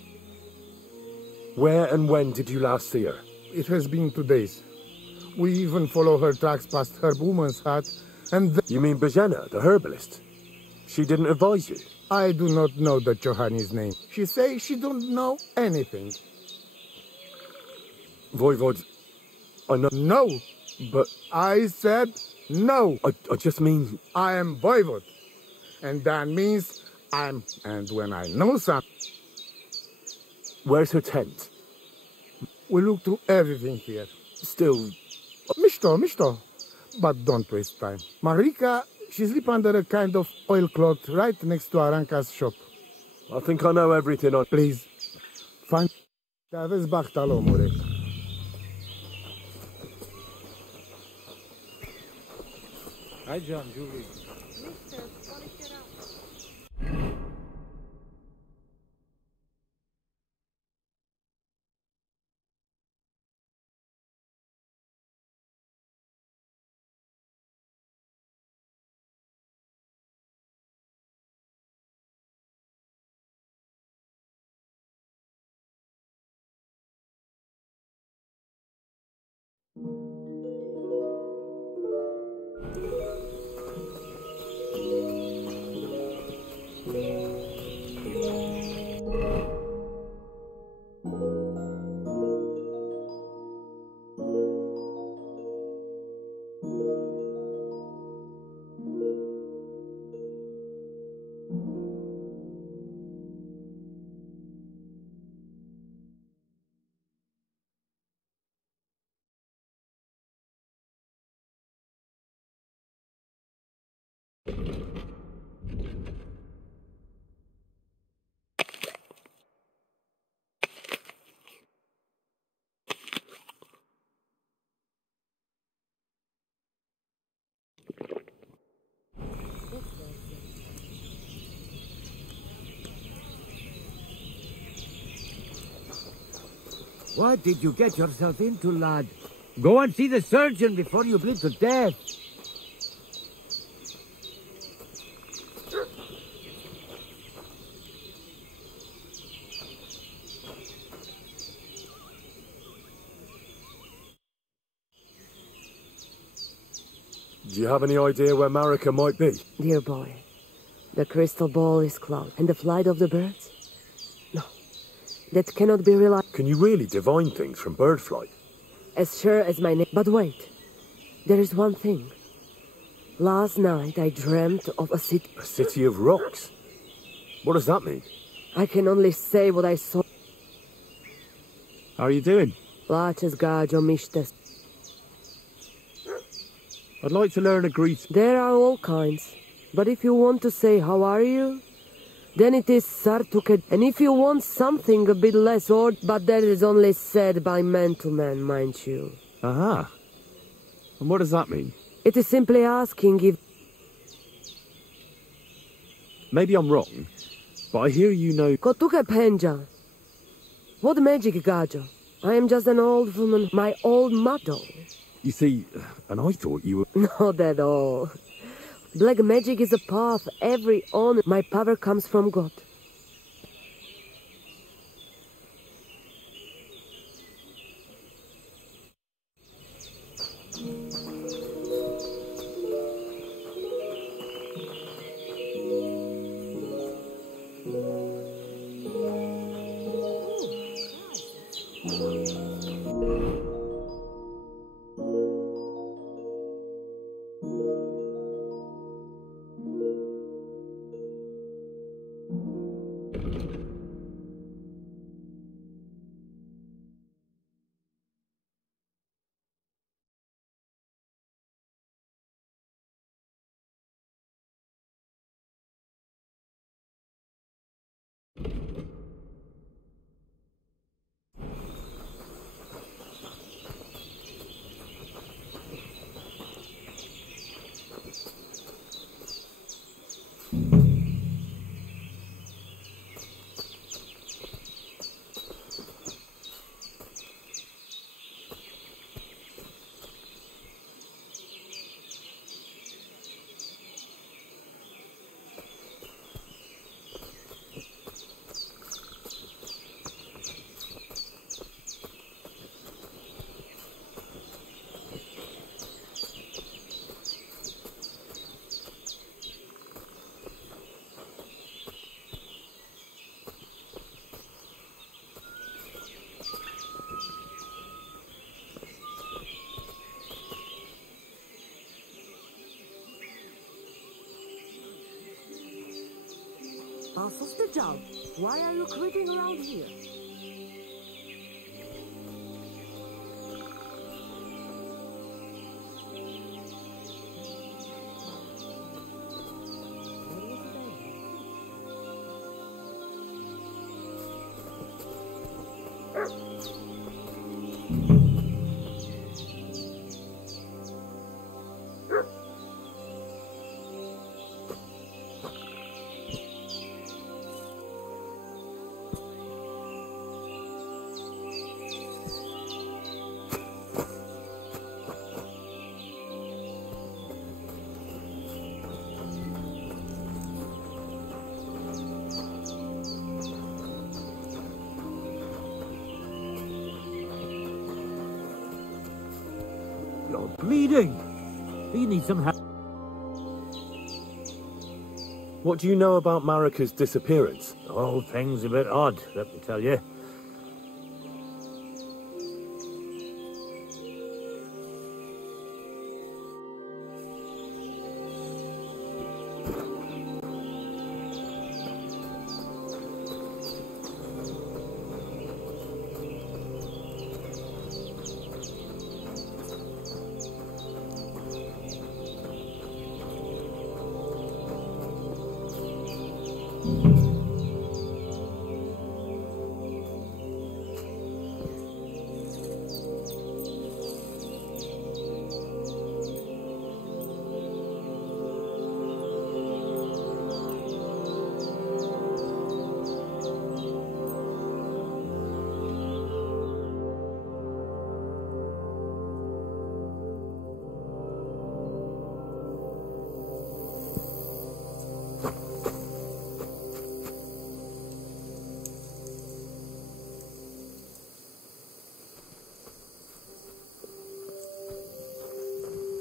Where and when did you last see her? It has been 2 days. We even follow her tracks past her woman's hut, and You mean Bajena, the herbalist? She didn't advise you? I do not know the Johanni's name. She says she don't know anything. Voivod, I know... No! But... I said no! I just mean... I am voivod. And that means I'm... And when I know something... Where's her tent? We look through everything here. Still... Mishto. But don't waste time. Marika, she sleeps under a kind of oilcloth right next to Aranka's shop. I think I know everything on... Please, find... Aveți bachtalo, Murek. Hi, John, Julie. What did you get yourself into, lad? Go and see the surgeon before you bleed to death. Do you have any idea where Marika might be? Dear boy, the crystal ball is clouded. And the flight of the birds? No, that cannot be relied. Can you really divine things from bird flight? As sure as my name. But wait, there is one thing. Last night I dreamt of a city. A city of rocks? What does that mean? I can only say what I saw. How are you doing? Laches gajo mishtes. I'd like to learn a greeting. There are all kinds. But if you want to say how are you, then it is sartuket. And if you want something a bit less odd, but that is only said by man to man, mind you. Aha. And what does that mean? It is simply asking if... Maybe I'm wrong, but I hear you know... Kotuke penja. What magic gajo? I am just an old woman, my old motto. You see, and I thought you were... Not at all. Black magic is a path every on. My power comes from God. Sister Joe, why are you creeping around here? You're bleeding. You need some help. What do you know about Marika's disappearance? The whole thing's a bit odd, let me tell you.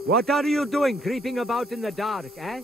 What are you doing creeping about in the dark, eh?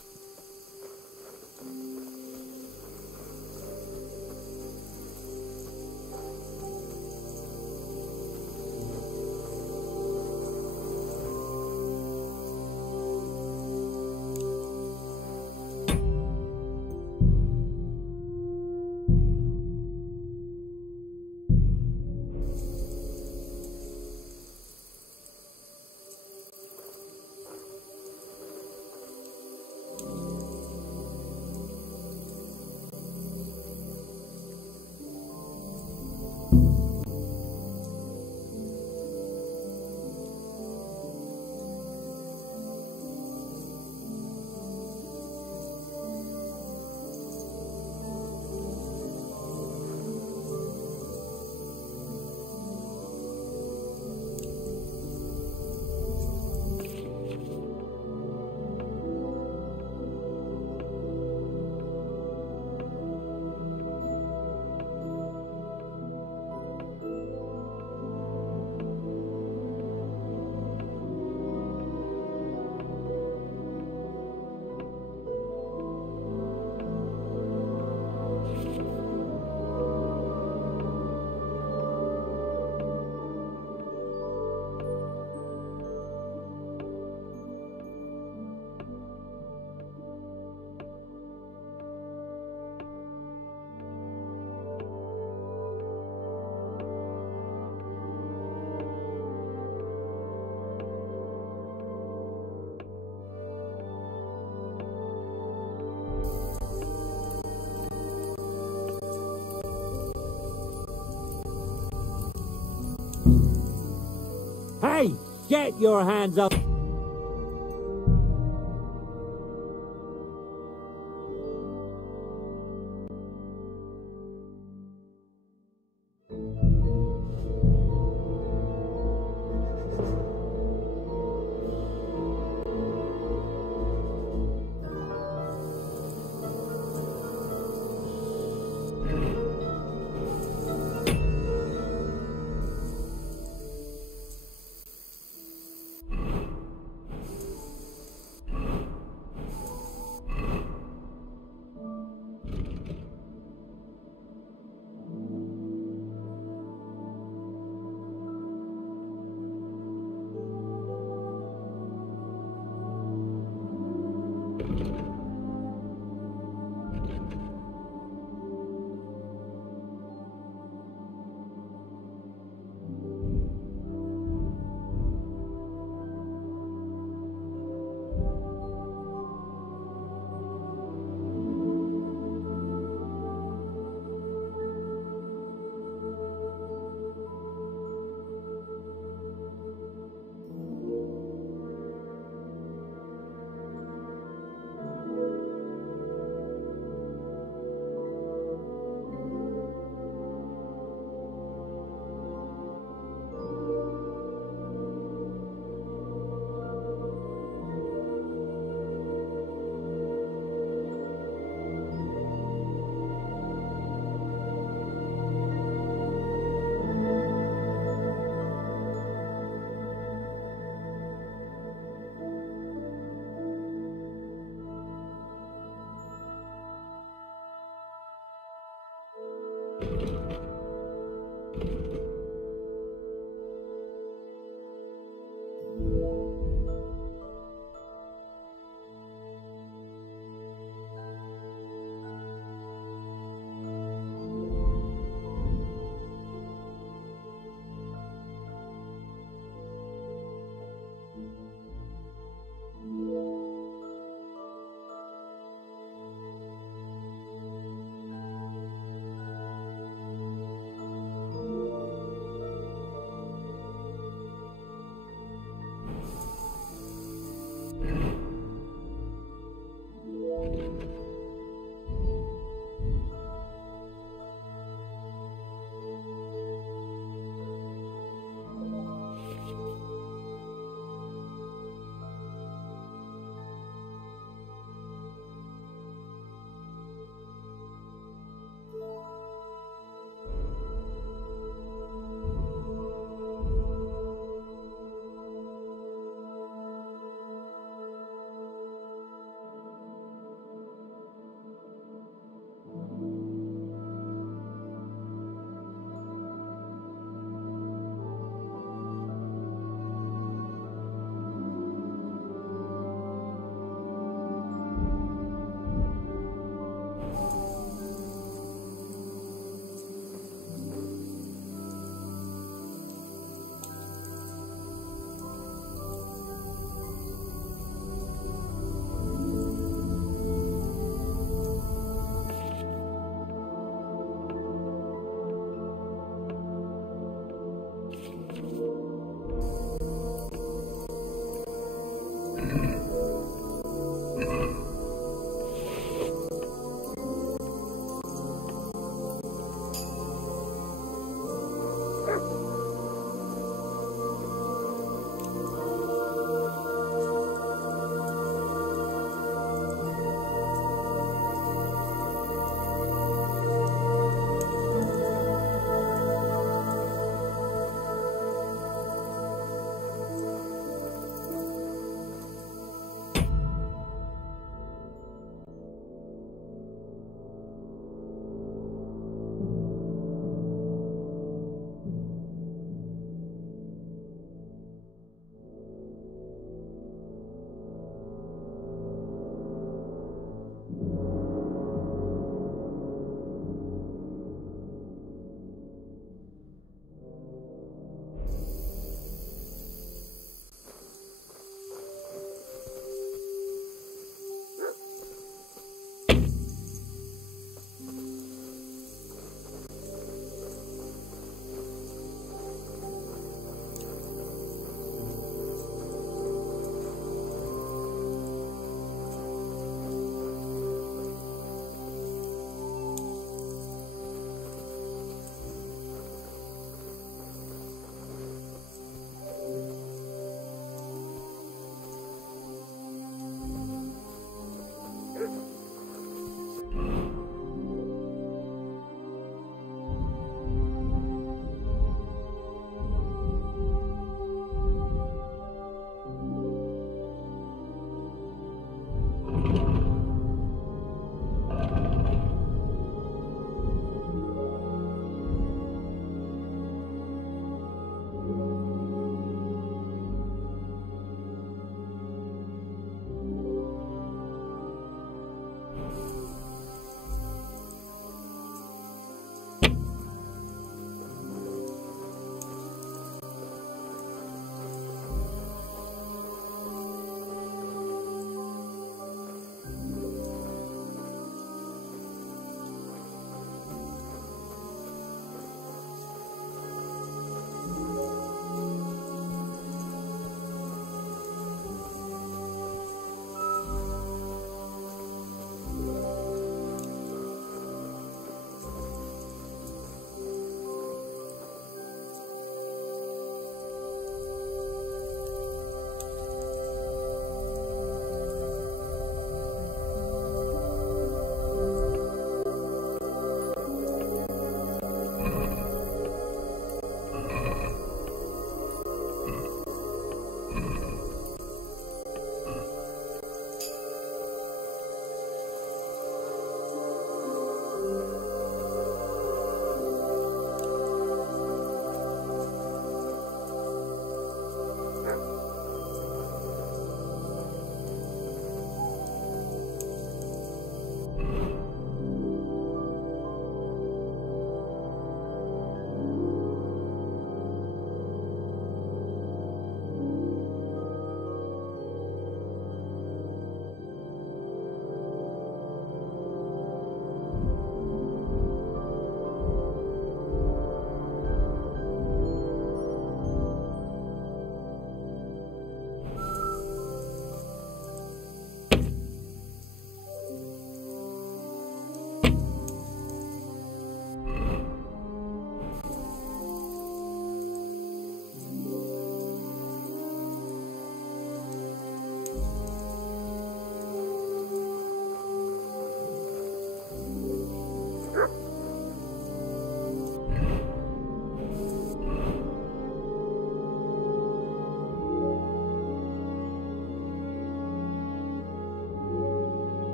Get your hands up!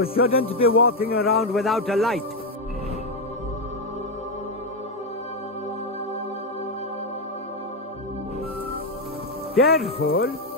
You shouldn't be walking around without a light. Careful!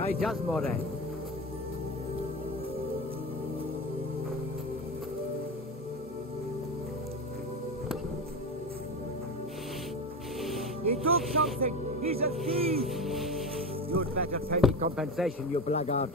Kai Jasmore. He took something! He's a thief! You'd better pay me compensation, you blackguard.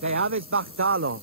They have it Bartalo.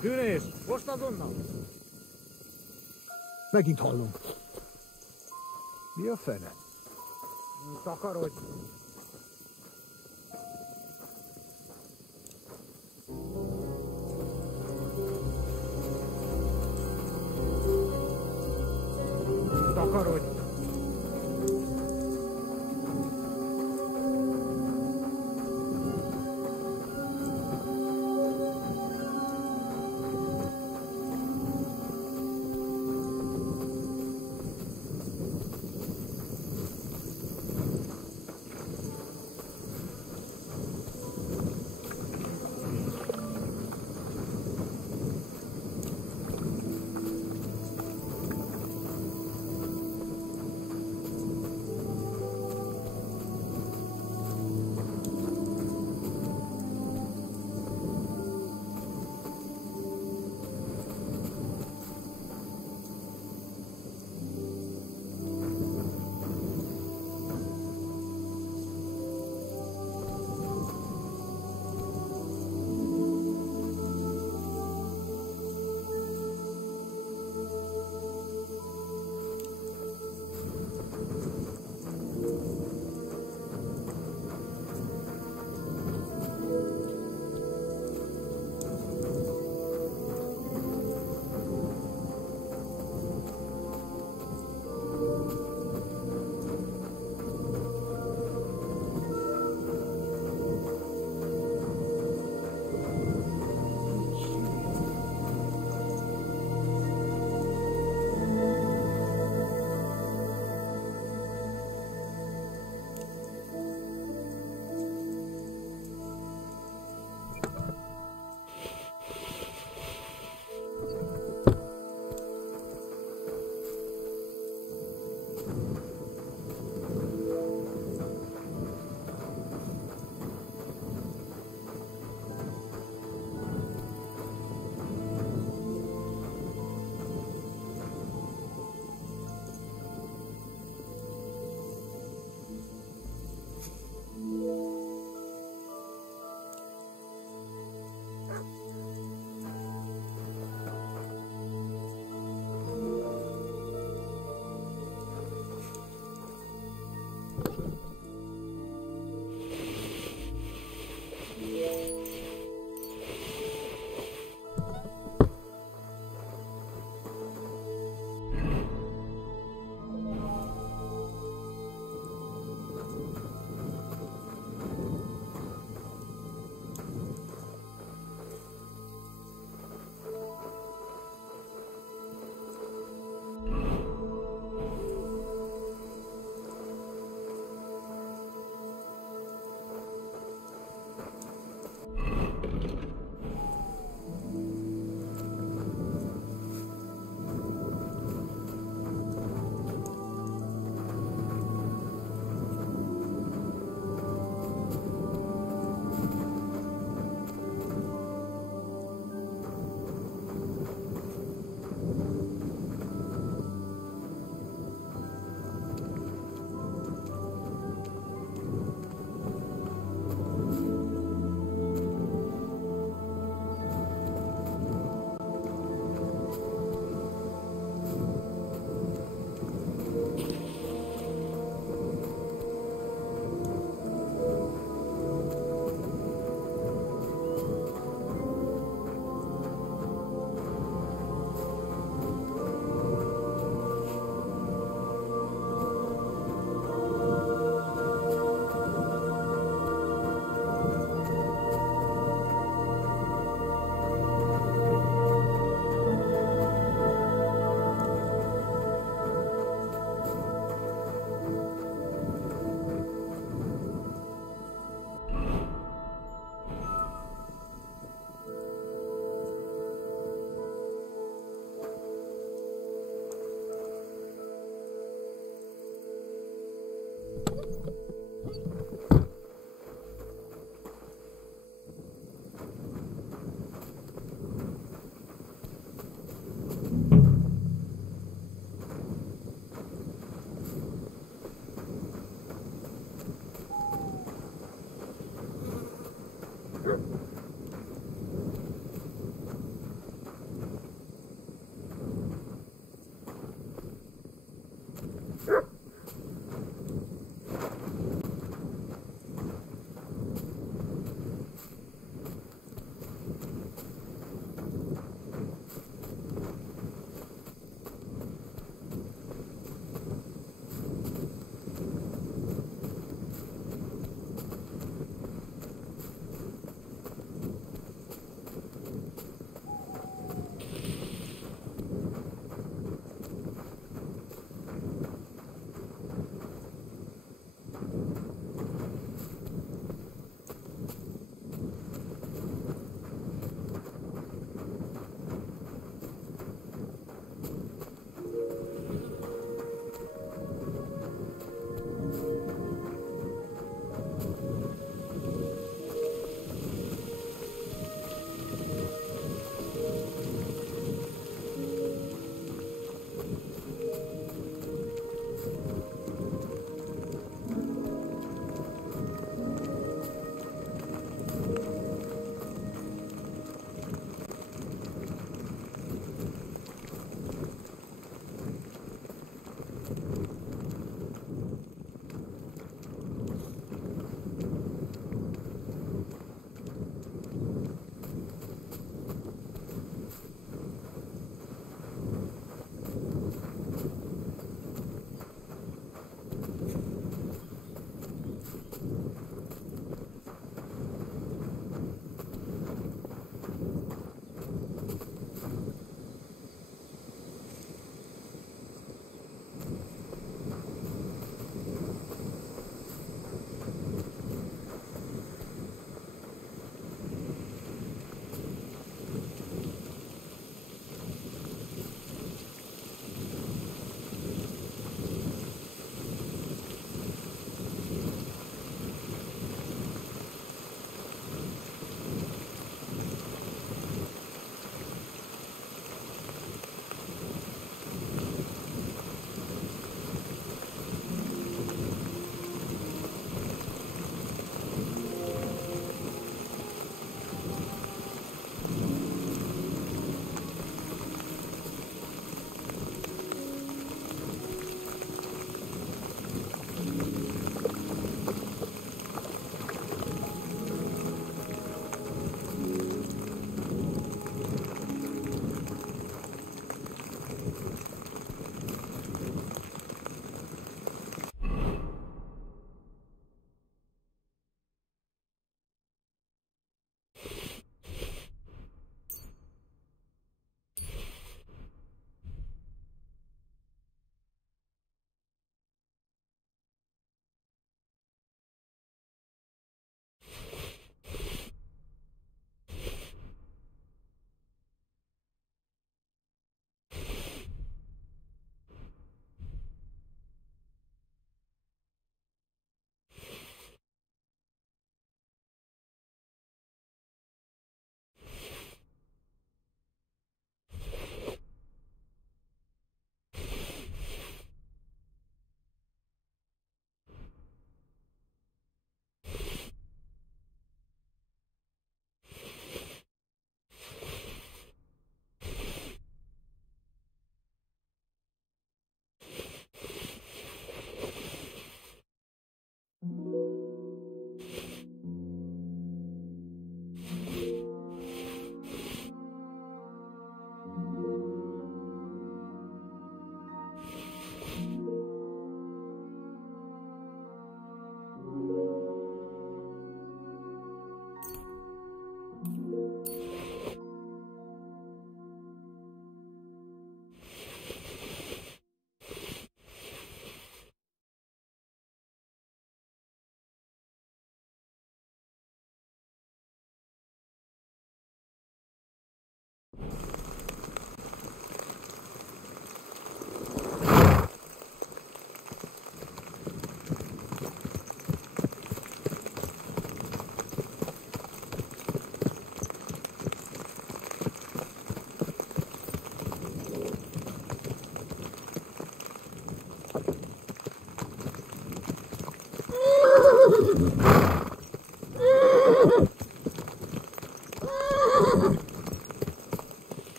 Tűnés, most azonnal! Megint hallom. Mi a fene? Takarodj! Takarodj!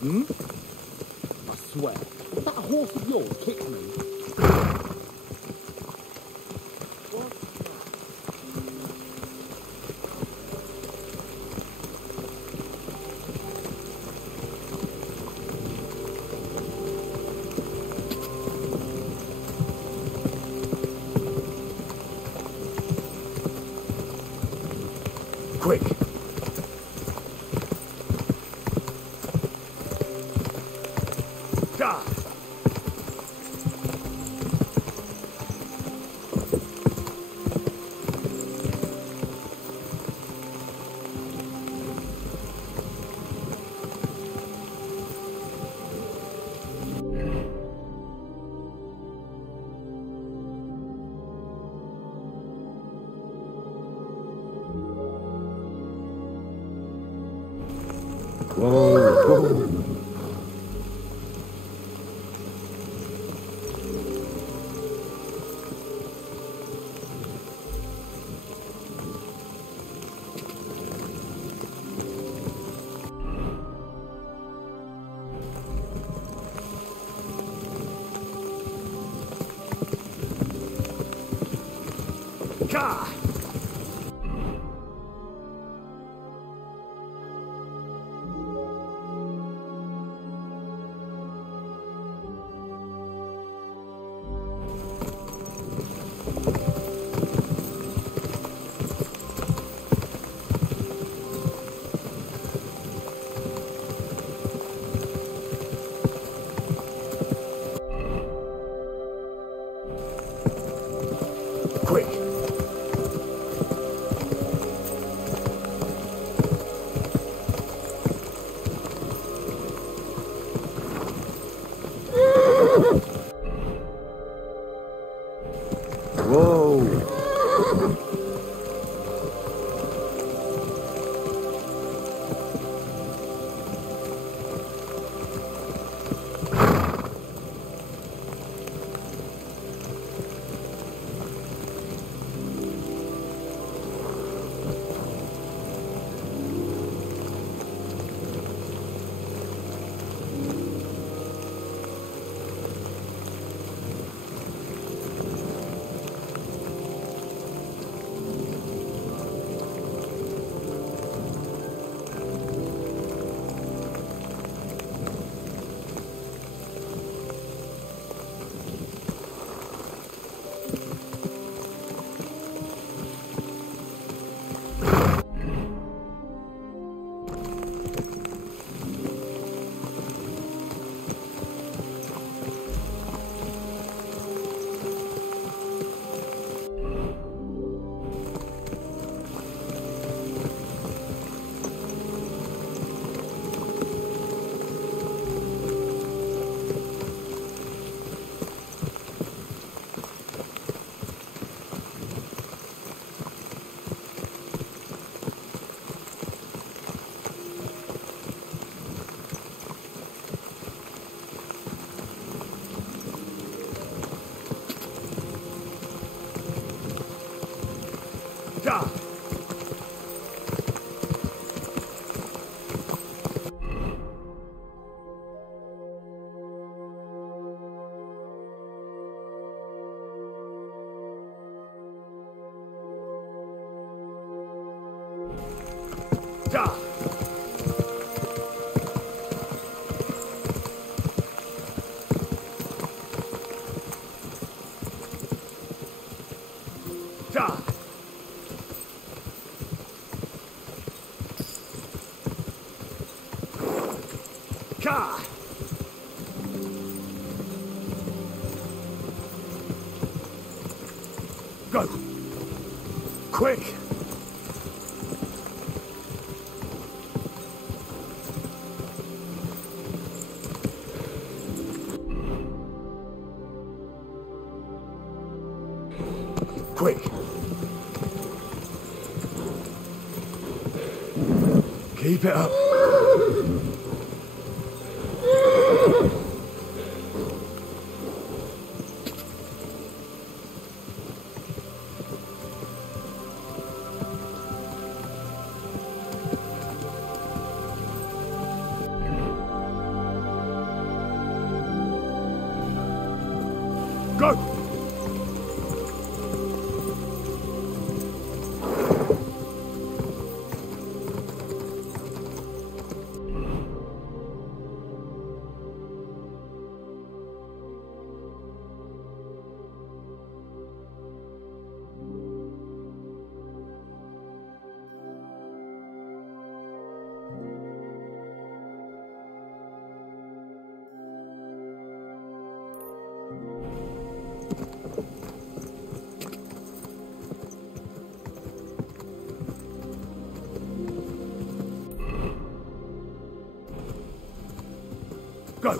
Hmm? I swear, that horse of yours kicked me. Quick! Die! Ka! Quick! Whoa! Ja! Ja! Ja! Ka! Go! Quick! Quick! Keep it up! Go!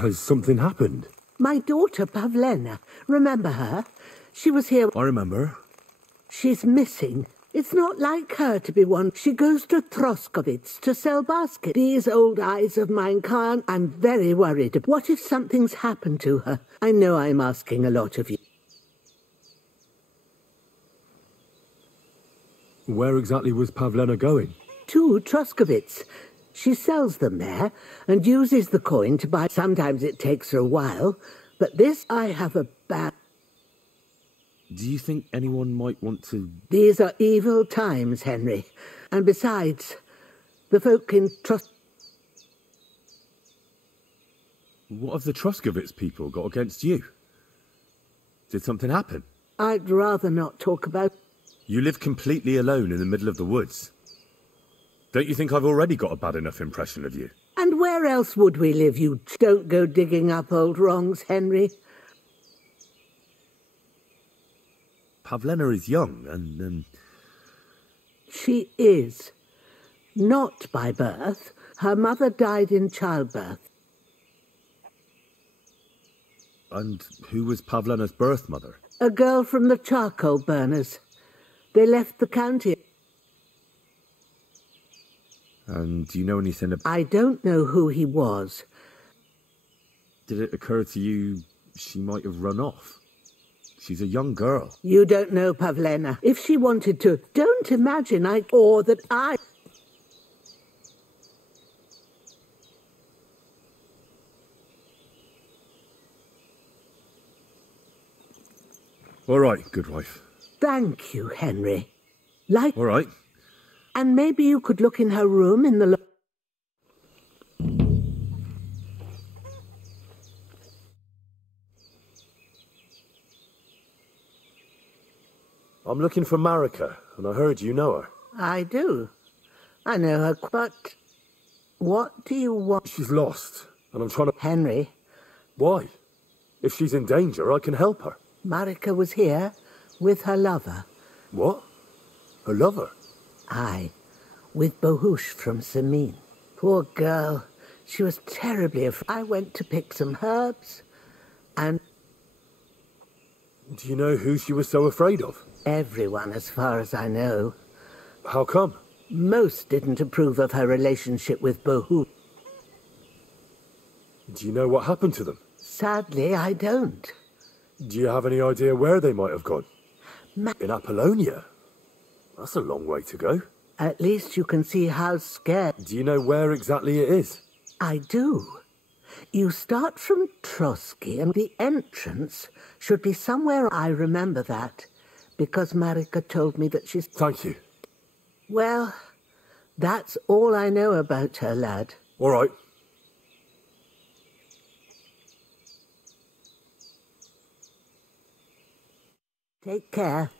Has something happened? My daughter, Pavlena. Remember her? She was here. I remember. She's missing. It's not like her to be one. She goes to Troskovitz to sell baskets. These old eyes of mine can't. I'm very worried. What if something's happened to her? I know I'm asking a lot of you. Where exactly was Pavlena going? To Troskovitz. She sells them there and uses the coin to buy. Sometimes it takes her a while, but this I have a bad... Do you think anyone might want to... These are evil times, Henry. And besides, the folk in What have the Troskovitz people got against you? Did something happen? I'd rather not talk about... You live completely alone in the middle of the woods. Don't you think I've already got a bad enough impression of you? And where else would we live? You don't go digging up old wrongs, Henry. Pavlena is young, and, She is. not by birth. Her mother died in childbirth. And who was Pavlena's birth mother? A girl from the charcoal burners. They left the county. And do you know anything about... I don't know who he was. Did it occur to you she might have run off? She's a young girl. You don't know Pavlena. If she wanted to, don't imagine or that I... All right, good wife. Thank you, Henry. All right. And maybe you could look in her room in the... I'm looking for Marika, and I heard you know her. I do. I know her, but... What do you want? She's lost, and I'm trying to... Henry. Why? If she's in danger, I can help her. Marika was here with her lover. What? Her lover? Aye, with Bohush from Samin. Poor girl. She was terribly afraid. I went to pick some herbs, and... Do you know who she was so afraid of? Everyone, as far as I know. How come? Most didn't approve of her relationship with Bohush. Do you know what happened to them? Sadly, I don't. Do you have any idea where they might have gone? In Apollonia? That's a long way to go. At least you can see how scared... Do you know where exactly it is? I do. You start from Trotsky, and the entrance should be somewhere. I remember that, because Marika told me that she's... Thank you. Well, that's all I know about her, lad. All right. Take care.